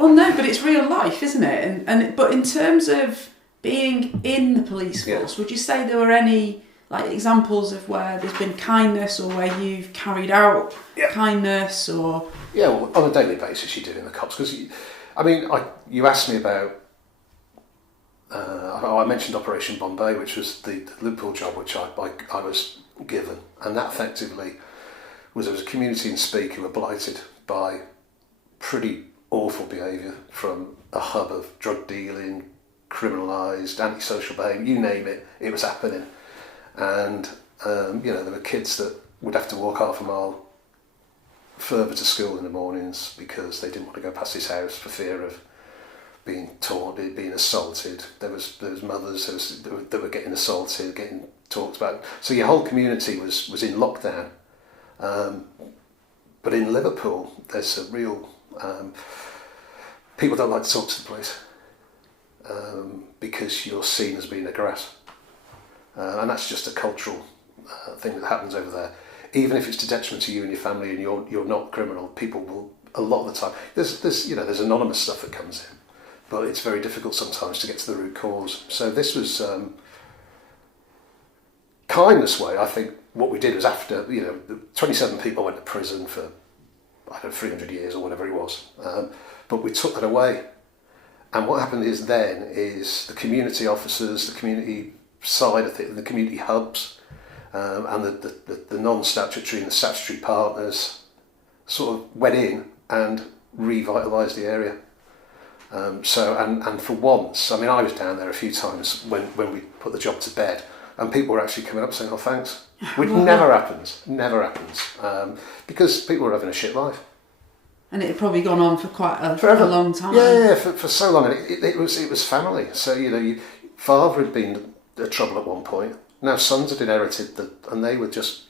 well, no, but it's real life, isn't it? But in terms of being in the police force, would you say there were any like examples of where there's been kindness, or where you've carried out kindness, or? Yeah, well, on a daily basis you do in the cops, because you asked me about. I mentioned Operation Bombay, which was the Liverpool job which I was given, and that effectively was there was a community in Speke who were blighted by pretty awful behaviour from a hub of drug dealing, criminalised, antisocial behaviour, you name it, it was happening. And there were kids that would have to walk half a mile further to school in the mornings because they didn't want to go past his house for fear of being taunted, being assaulted. There was mothers that were getting assaulted, getting talked about. So your whole community was in lockdown. But in Liverpool, there's a real people don't like to talk to the police because you're seen as being aggressive. And that's just a cultural thing that happens over there. Even if it's to detriment to you and your family, and you're not criminal, people will, a lot of the time, there's anonymous stuff that comes in, but it's very difficult sometimes to get to the root cause. So this was kindness way. I think what we did was after 27 people went to prison for 300 years or whatever it was, but we took that away. And what happened is the community officers, the community side of it, the community hubs, and the non-statutory and the statutory partners sort of went in and revitalised the area. And for once, I was down there a few times when we put the job to bed, and people were actually coming up saying, "Oh, thanks," which never happens, because people were having a shit life. And it had probably gone on for quite a long time. Yeah, for so long, and it was family. So father had been trouble at one point. Now sons had inherited and they were just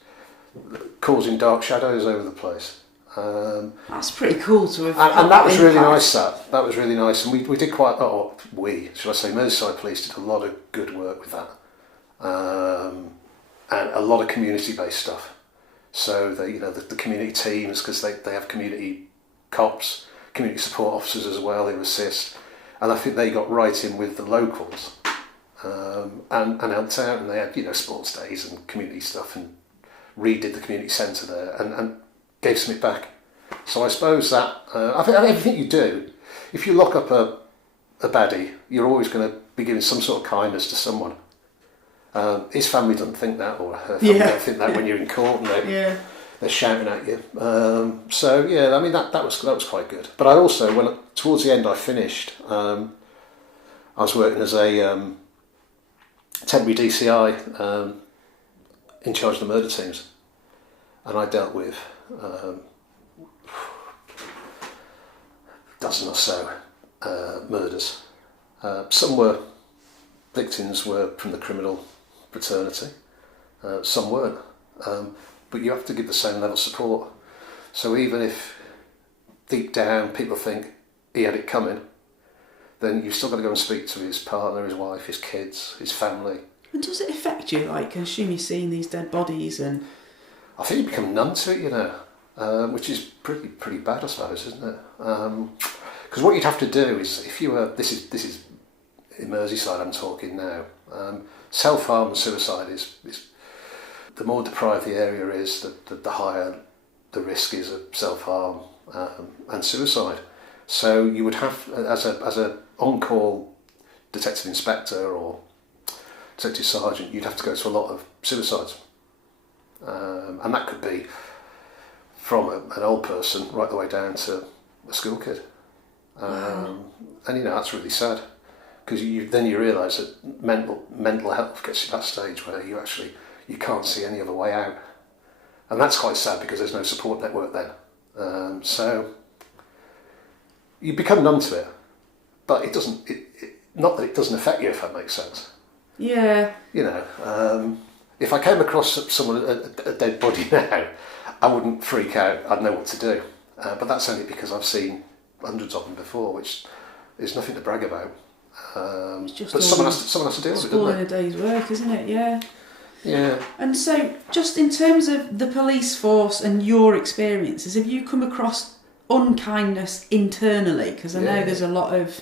causing dark shadows over the place. That's pretty cool to have. And that was really nice. That was really nice, and we did quite. Merseyside Police did a lot of good work with that, and a lot of community-based stuff. So the community teams, because they have community cops, community support officers as well who assist, and I think they got right in with the locals. And helped out, and they had sports days and community stuff, and redid the community centre there, and gave something back. So I suppose that I think everything you do, if you lock up a baddie, you're always going to be giving some sort of kindness to someone. His family doesn't think that, or her family don't think that when you're in court and they're shouting at you. That was quite good. But I also, towards the end I finished, I was working as a temporary DCI in charge of the murder teams, and I dealt with a dozen or so murders. Some victims were from the criminal fraternity, some weren't, but you have to give the same level of support. So even if deep down people think he had it coming, then you've still got to go and speak to his partner, his wife, his kids, his family. And does it affect you? Like, I assume you're seeing these dead bodies, and I think you become numb to it, which is pretty bad, I suppose, isn't it? Because what you'd have to do is, if you were, this is in Merseyside I'm talking now, self-harm and suicide is the more deprived the area is, the higher the risk is of self-harm and suicide. So you would have, as a on-call detective inspector or detective sergeant, you'd have to go to a lot of suicides, and that could be from an old person right the way down to a school kid, and that's really sad, because then you realise that mental health gets to that stage where you can't see any other way out. And that's quite sad because there's no support network then. So you become numb to it, but it doesn't. Not that it doesn't affect you, if that makes sense. Yeah. You know, if I came across someone a dead body now, I wouldn't freak out. I'd know what to do. But that's only because I've seen hundreds of them before, which is nothing to brag about. But someone has to deal with it, all doesn't in a day's work, isn't it? Yeah. Yeah. And so, just in terms of the police force and your experiences, have you come across unkindness internally? Because I know there's a lot of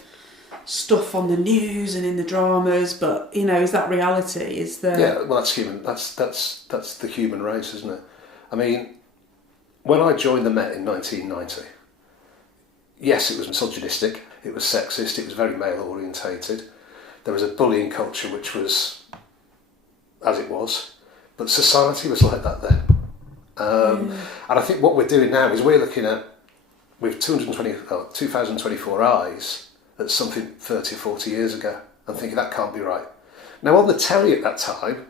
stuff on the news and in the dramas, but you know, is that reality? Is there? Yeah, well, that's human. That's the human race, isn't it? I mean, when I joined the Met in 1990, yes, it was misogynistic, it was sexist, it was very male orientated. There was a bullying culture which was as it was, but society was like that then. And I think what we're doing now is we're looking at, with 2024 eyes, at something 30 or 40 years ago, and thinking that can't be right. Now, on the telly at that time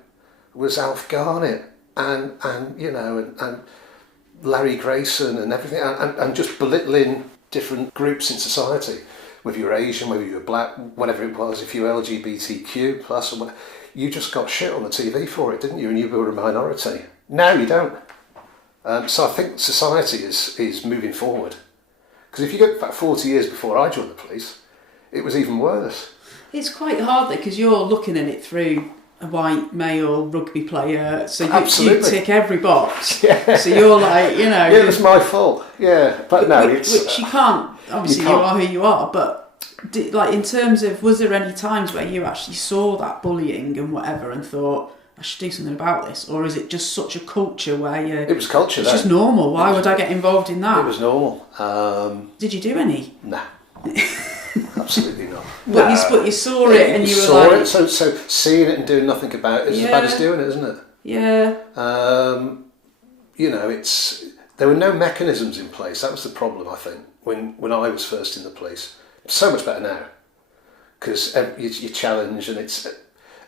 was Alf Garnett and you know, and Larry Grayson and everything, and just belittling different groups in society. Whether you were Asian, whether you were black, whatever it was, if you were LGBTQ plus, or whatever, you just got shit on the TV for it, didn't you? And you were a minority. Now you don't. So I think society is moving forward. Because if you go back 40 years before I joined the police, it was even worse. It's quite hard though, because you're looking at it through a white male rugby player, so you tick every box. Yeah. So you're like, you know... Yeah, it's my fault. Yeah, but no, which you can't, obviously you are who you are, but like in terms of, was there any times where you actually saw that bullying and whatever and thought, I should do something about this? Or is it just such a culture where you... It was culture, it's just normal. Why would I get involved in that? It was normal. Did you do any? Nah. Absolutely not. But you saw it and you were like... It, so seeing it and doing nothing about it is as bad as doing it, isn't it? Yeah. You know, there were no mechanisms in place. That was the problem, I think, when I was first in the police. So much better now, because you challenge and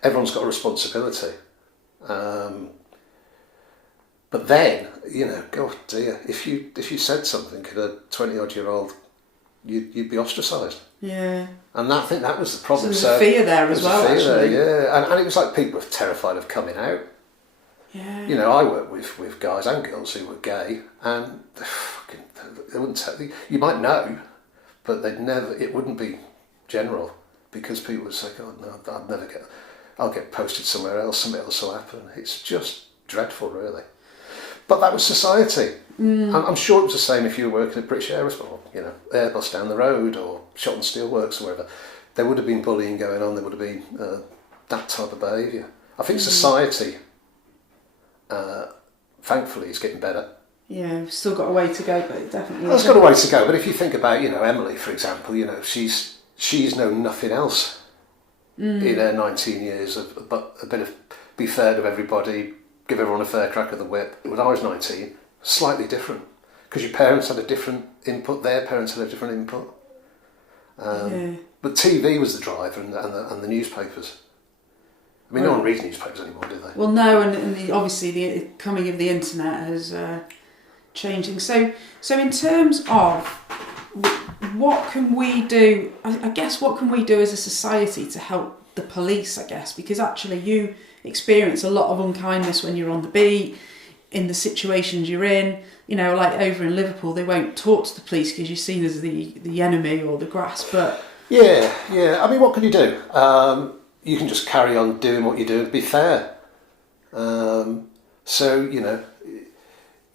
everyone's got a responsibility. But then, you know, God dear, if you said something to a 20-odd-year-old, you'd be ostracised. Yeah. And I think that was the problem. So there's fear there as well, actually. Yeah. And it was like people were terrified of coming out. Yeah. You know, I work with guys and girls who were gay, and they wouldn't tell you. You might know, but it wouldn't be general, because people would say, God, no, I'll get posted somewhere else, something else will happen. It's just dreadful, really. But that was society. I'm sure it was the same if you were working at British Aerospace, or, you know, Airbus down the road, or Shotton Steelworks, or wherever. There would have been bullying going on. There would have been that type of behaviour. I think society, thankfully, is getting better. Yeah, we've still got a way to go, but it definitely. Well, it's got a way to go. But if you think about, you know, Emily, for example, you know, she's known nothing else in her 19 years, but a bit of be fair to everybody, give everyone a fair crack of the whip. When I was 19, slightly different, because your parents had a different input, their parents had a different input. But TV was the driver, and the newspapers. I mean, no one reads newspapers anymore, do they? Well, no, and obviously the coming of the internet has changed things. So in terms of what can we do, I guess what can we do as a society to help the police, I guess, because actually you experience a lot of unkindness when you're on the beat, in the situations you're in. You know, like over in Liverpool, they won't talk to the police because you're seen as the enemy or the grass, but... Yeah. I mean, what can you do? You can just carry on doing what you do and be fair. So, you know,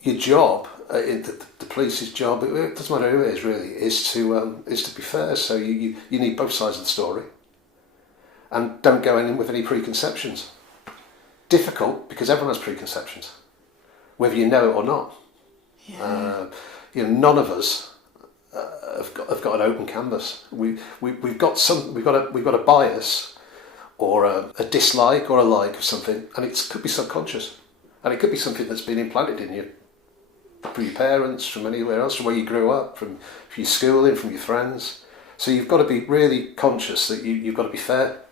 your job, the police's job, it doesn't matter who it is really, is to be fair. So you need both sides of the story, and don't go in with any preconceptions. Difficult, because everyone has preconceptions, whether you know it or not. Yeah. You know, none of us have got an open canvas. We've got a bias, or a dislike or a like of something, and it could be subconscious, and it could be something that's been implanted in you from your parents, from anywhere else, from where you grew up, from your schooling, from your friends. So you've got to be really conscious that you've got to be fair.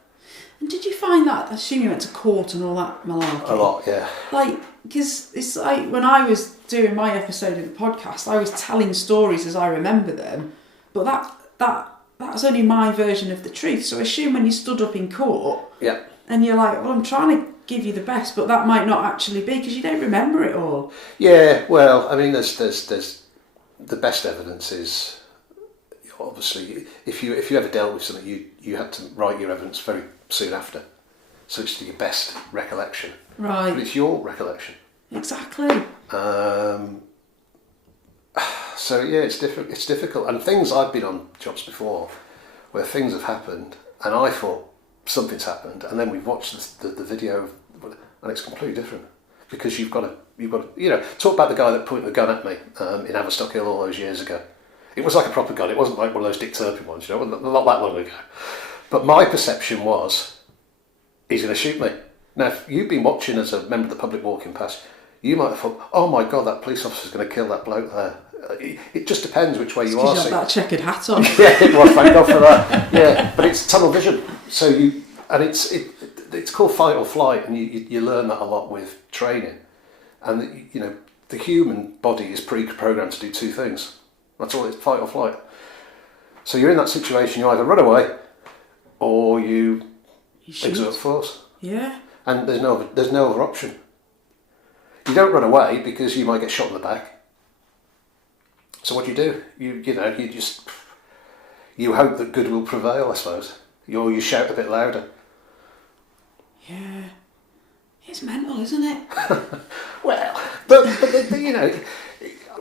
And did you find that, I assume you went to court and all that malarkey? A lot, yeah. Like, because it's like when I was doing my episode of the podcast, I was telling stories as I remember them, but that's only my version of the truth. So I assume when you stood up in court, Yeah. and you're like, well, I'm trying to give you the best, but that might not actually be because you don't remember it all. Yeah, well, I mean, there's the best evidence is obviously if you ever dealt with something, you had to write your evidence very soon after, so it's your best recollection. Right. But it's your recollection. Exactly. So yeah, it's difficult, and things I've been on jobs before where things have happened, and I thought something's happened, and then we've watched the video, and it's completely different because you've got to talk about the guy that pointed the gun at me in Haverstock Hill all those years ago. It was like a proper gun. It wasn't like one of those Dick Turpin ones, not that long ago. But my perception was he's going to shoot me. Now, if you've been watching as a member of the public walking past, you might have thought, oh my God, that police officer's going to kill that bloke there. It just depends which way you are. Because you have that checkered hat on. Yeah, it was, thank God for that. Yeah, but it's tunnel vision. So it's called fight or flight, and you learn that a lot with training. And the human body is pre-programmed to do two things. That's all. It's fight or flight. So you're in that situation. You either run away, or you exert force. Yeah. And there's no other option. You don't run away because you might get shot in the back. So what do? You hope that good will prevail, I suppose. Or you shout a bit louder. Yeah. It's mental, isn't it? Well, but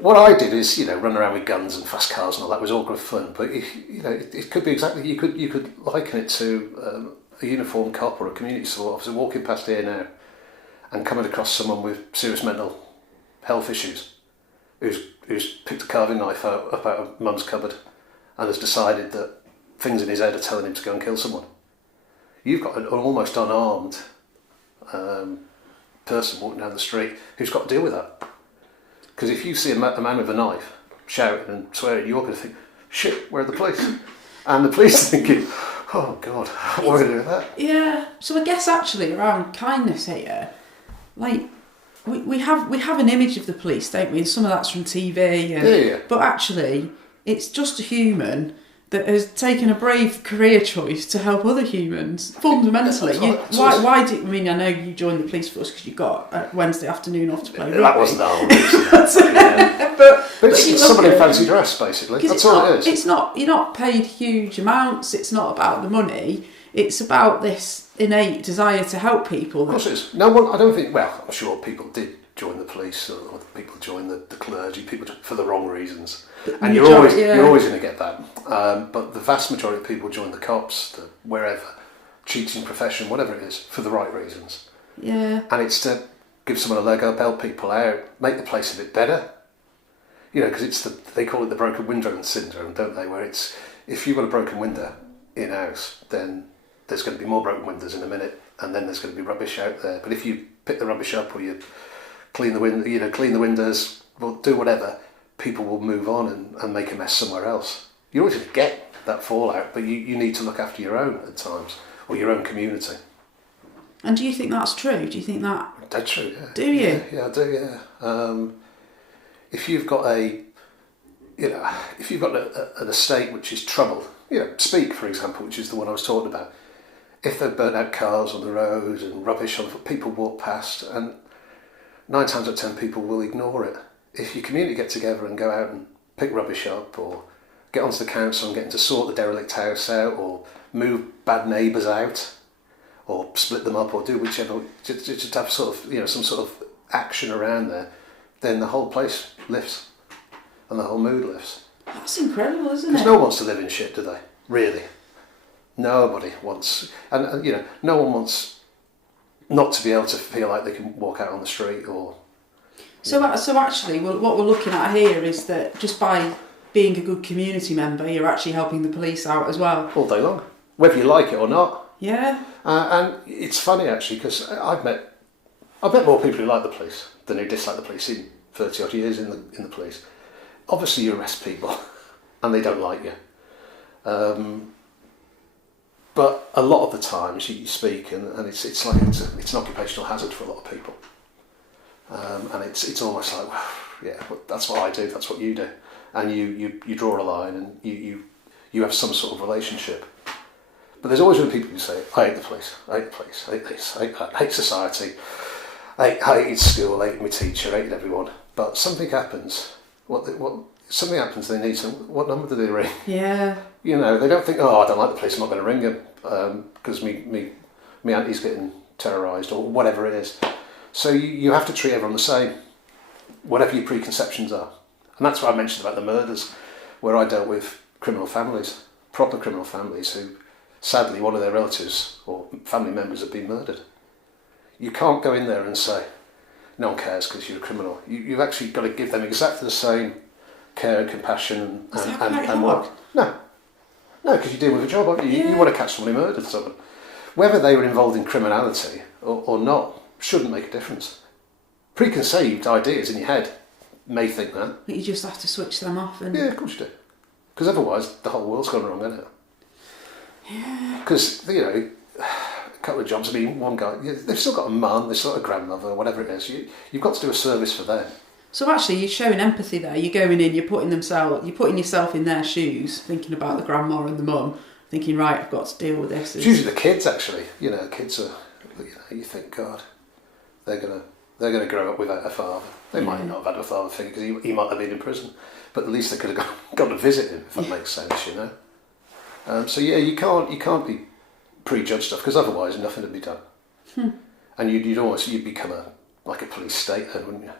what I did is run around with guns and fast cars and all that was all good fun. But it could be exactly you could liken it to a uniformed cop or a community support officer walking past here now and coming across someone with serious mental health issues who's picked a carving knife up out of mum's cupboard and has decided that things in his head are telling him to go and kill someone. You've got an almost unarmed person walking down the street who's got to deal with that. Because if you see a man with a knife shouting and swearing, you're going to think, shit, where are the police? And the police are thinking, oh God, what are we going to do with that? Yeah. So I guess actually around kindness here, like we have an image of the police, don't we? And some of that's from TV. Yeah. But actually, it's just a human that has taken a brave career choice to help other humans fundamentally. Why did? I mean, I know you joined the police force because you got a Wednesday afternoon off to play rugby. That wasn't the whole reason. Yeah. But it's somebody in fancy dress, basically. That's all it is. It's not. You're not paid huge amounts. It's not about the money. It's about this innate desire to help people. Of course it is. No one. I don't think. Well, I'm sure people did join the police, or people joined the clergy. People for the wrong reasons. And you're always going to get that. But the vast majority of people join the cops, wherever, cheating profession, whatever it is, for the right reasons. Yeah. And it's to give someone a leg up, help people out, make the place a bit better. Because they call it the broken window syndrome, don't they? Where it's if you've got a broken window in a house, then there's going to be more broken windows in a minute, and then there's going to be rubbish out there. But if you pick the rubbish up or you clean the windows, well, do whatever. People will move on and make a mess somewhere else. You're always going to get that fallout, but you need to look after your own at times, or your own community. And do you think that's true? Do you think that... That's true, yeah. Do you? Yeah, I do, yeah. If you've got an estate which is troubled, Speak, for example, which is the one I was talking about, if they've burnt out cars on the road and rubbish on the people walk past, and 9 times out of 10 people will ignore it. If your community get together and go out and pick rubbish up, or get onto the council and get them to sort the derelict house out, or move bad neighbours out, or split them up, or do whichever, just have sort of some sort of action around there, then the whole place lifts and the whole mood lifts. That's incredible, isn't it? Because no one wants to live in shit, do they? Really, nobody wants, and no one wants not to be able to feel like they can walk out on the street or. So actually, what we're looking at here is that just by being a good community member, you're actually helping the police out as well. All day long, whether you like it or not. Yeah. And it's funny actually because I've met more people who like the police than who dislike the police in 30 odd years in the police. Obviously, you arrest people, and they don't like you. But a lot of the times you speak, and it's like it's an occupational hazard for a lot of people. and it's almost like, well, yeah, that's what I do, that's what you do, and you draw a line, and you have some sort of relationship. But there's always been people who say, I hate the police, I hate the police, I hate this, I hate society, I hated school, I hated my teacher, I hated everyone. But something happens. Something happens, they need some. What number do they ring? Yeah. You know, they don't think, I don't like the police, I'm not going to ring him because me auntie's getting terrorised or whatever it is. So you have to treat everyone the same, whatever your preconceptions are. And that's what I mentioned about the murders, where I dealt with criminal families, proper criminal families who, sadly, one of their relatives or family members have been murdered. You can't go in there and say, no one cares because you're a criminal. You've actually got to give them exactly the same care and compassion and work. No, because you're dealing with a job, aren't you? You want to catch someone who murdered someone. Whether they were involved in criminality or not shouldn't make a difference. Preconceived ideas in your head may think that. But you just have to switch them off. And yeah, of course you do. Because otherwise the whole world's gone wrong, isn't it? Yeah. Because, you know, a couple of jobs, I mean, one guy, they've still got a mum, they've still got a grandmother, whatever it is. You've got to do a service for them. So actually, you're showing empathy there. You're going in, you're putting yourself in their shoes, thinking about the grandma and the mum, thinking, right, I've got to deal with this. It's usually the kids, actually. You know, kids are, you think, God, they're gonna grow up without a father. They might not have had a father figure because he might have been in prison, but at least they could have gone to visit him, if that makes sense, you know. So yeah, you can't be prejudged stuff because otherwise nothing would be done. And you'd become like a police state then, wouldn't you?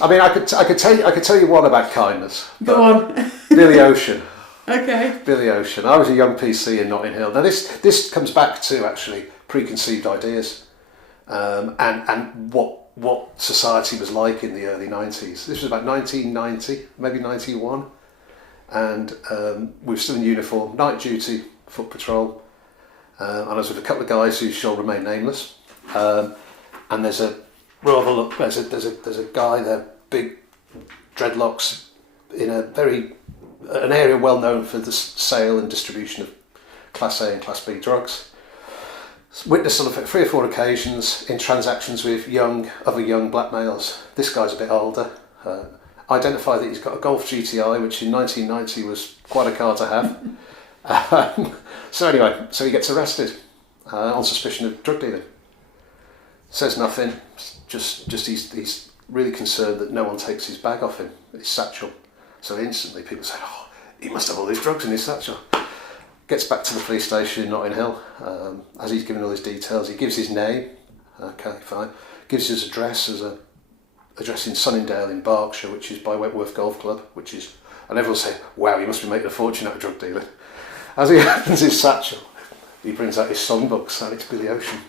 I mean, I could tell you one about kindness. Go on. Billy Ocean. Okay. Billy Ocean. I was a young PC in Notting Hill. Now this comes back to actually preconceived ideas, and what society was like in the early 90s. This was about 1990, maybe 91, and we were still in uniform, night duty, foot patrol, and I was with a couple of guys who shall remain nameless, and there's a guy there, big dreadlocks, in an area well known for the sale and distribution of Class A and Class B drugs. Witnessed on 3 or 4 occasions in transactions with other young black males. This guy's a bit older. Identified that he's got a Golf GTI, which in 1990 was quite a car to have. So he gets arrested on suspicion of drug dealing. Says nothing. Just he's really concerned that no one takes his bag off him, his satchel. So instantly people say, "Oh, he must have all these drugs in his satchel." Gets back to the police station in Notting Hill. As he's given all his details, he gives his name. Okay, fine. Gives his address as a address in Sunningdale in Berkshire, which is by Wentworth Golf Club, and everyone say, "Wow, he must be making a fortune out of drug dealing." As he opens his satchel, he brings out his songbooks, and it's Billy Ocean.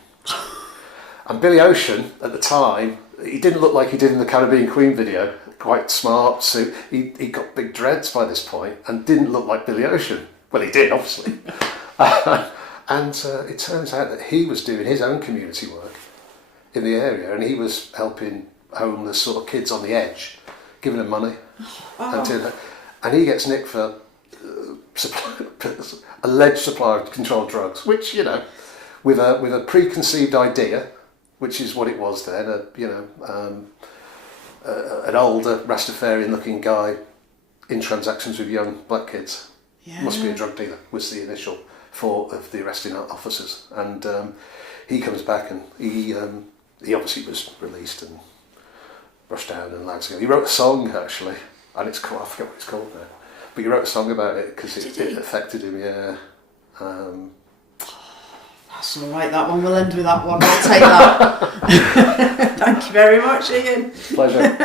And Billy Ocean, at the time, he didn't look like he did in the Caribbean Queen video. Quite smart suit. He got big dreads by this point and didn't look like Billy Ocean. Well, he did, obviously. And it turns out that he was doing his own community work in the area, and he was helping homeless sort of kids on the edge, giving them money. And he gets nicked for alleged supply of controlled drugs, which, you know, with a preconceived idea, which is what it was then, an older Rastafarian-looking guy in transactions with young black kids. Yeah. Must be a drug dealer, was the initial thought of the arresting officers. And he comes back, and he obviously was released and brushed down and allowed to go. He wrote a song, actually, and it's called, I forget what it's called now, but he wrote a song about it because it affected him, yeah. That's all right, that one. We'll end with that one. I'll take that. Thank you very much, Ian. Pleasure.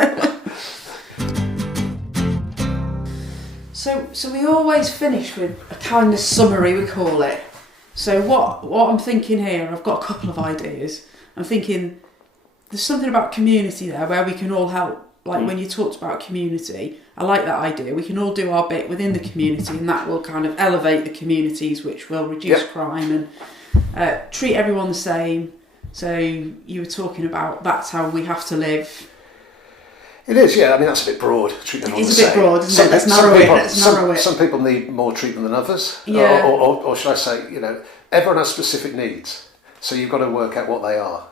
So we always finish with a kind of summary, we call it. So what I'm thinking here, I've got a couple of ideas. I'm thinking there's something about community there where we can all help. Like when you talked about community, I like that idea. We can all do our bit within the community, and that will kind of elevate the communities, which will reduce crime and treat everyone the same. So you were talking about that's how we have to live. It is, yeah. I mean, that's a bit broad. Treat them all It's the a bit same. broad, isn't it? Let's narrow it. Some people need more treatment than others. Yeah. Or should I say, everyone has specific needs. So you've got to work out what they are.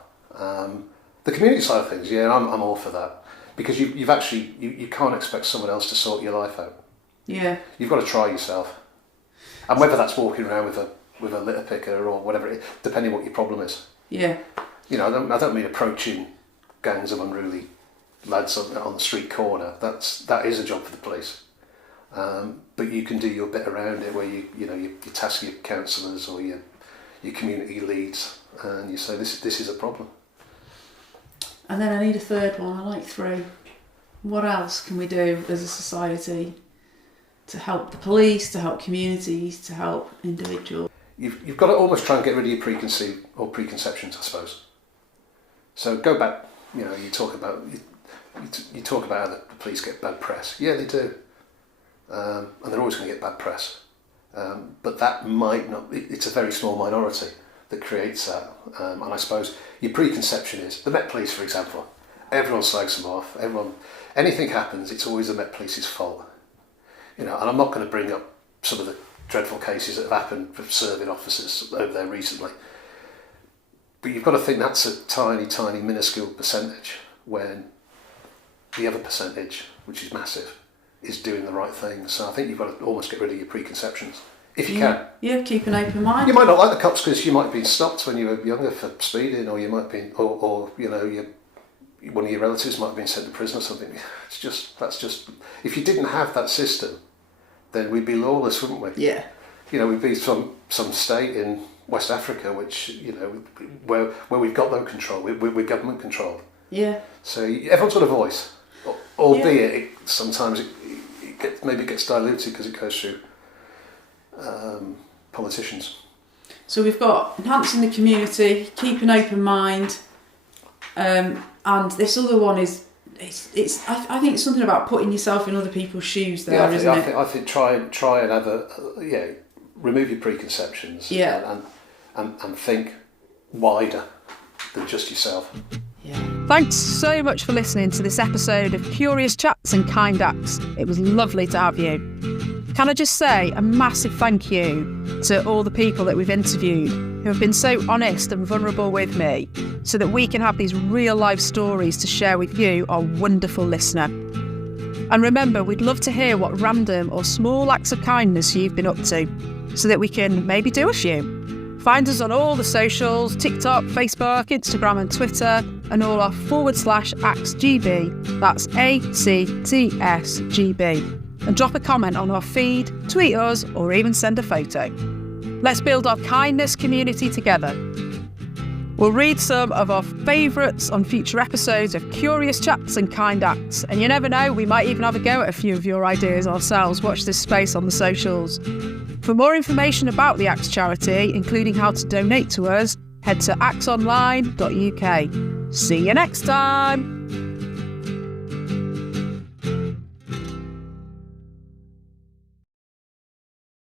The community side of things, yeah, I'm all for that. Because you've actually, you can't expect someone else to sort your life out. Yeah. You've got to try yourself. And whether that's walking around with a litter picker or whatever, depending what your problem is. Yeah. I don't mean approaching gangs of unruly lads on the street corner. That is a job for the police. But you can do your bit around it, where you task your counsellors or your community leads, and you say this is a problem. And then I need a third one. I like 3. What else can we do as a society to help the police, to help communities, to help individuals? You've got to almost try and get rid of your preconceptions, I suppose. So go back. You talk about how the police get bad press. Yeah, they do, and they're always going to get bad press. But that might not. It's a very small minority that creates that. And I suppose your preconception is the Met Police, for example. Everyone slags them off. Anything happens, it's always the Met Police's fault. And I'm not going to bring up some of the dreadful cases that have happened with serving officers over there recently. But you've got to think that's a tiny, tiny, minuscule percentage, when the other percentage, which is massive, is doing the right thing. So I think you've got to almost get rid of your preconceptions, if you can. Yeah, keep an open mind. You might not like the cops because you might have been stopped when you were younger for speeding, or you might be, or one of your relatives might have been sent to prison or something. That's just. If you didn't have that system, then we'd be lawless, wouldn't we? Yeah. We'd be some state in West Africa, which where we've got no control. We're government controlled. Yeah. So everyone's got a voice, albeit sometimes it maybe gets diluted because it goes through politicians. So we've got enhancing the community, keep an open mind, and this other one is I think it's something about putting yourself in other people's shoes there, isn't it? I think try and have remove your preconceptions. Yeah. And think wider than just yourself. Yeah. Thanks so much for listening to this episode of Curious Chats and Kind Acts. It was lovely to have you. Can I just say a massive thank you to all the people that we've interviewed who have been so honest and vulnerable with me, so that we can have these real life stories to share with you, our wonderful listener. And remember, we'd love to hear what random or small acts of kindness you've been up to, so that we can maybe do a few. Find us on all the socials, TikTok, Facebook, Instagram and Twitter, and all our /ActsGB, that's ACTSGB. And drop a comment on our feed, tweet us, or even send a photo. Let's build our kindness community together. We'll read some of our favourites on future episodes of Curious Chats and Kind Acts. And you never know, we might even have a go at a few of your ideas ourselves. Watch this space on the socials. For more information about the Acts charity, including how to donate to us, head to actsonline.uk. See you next time!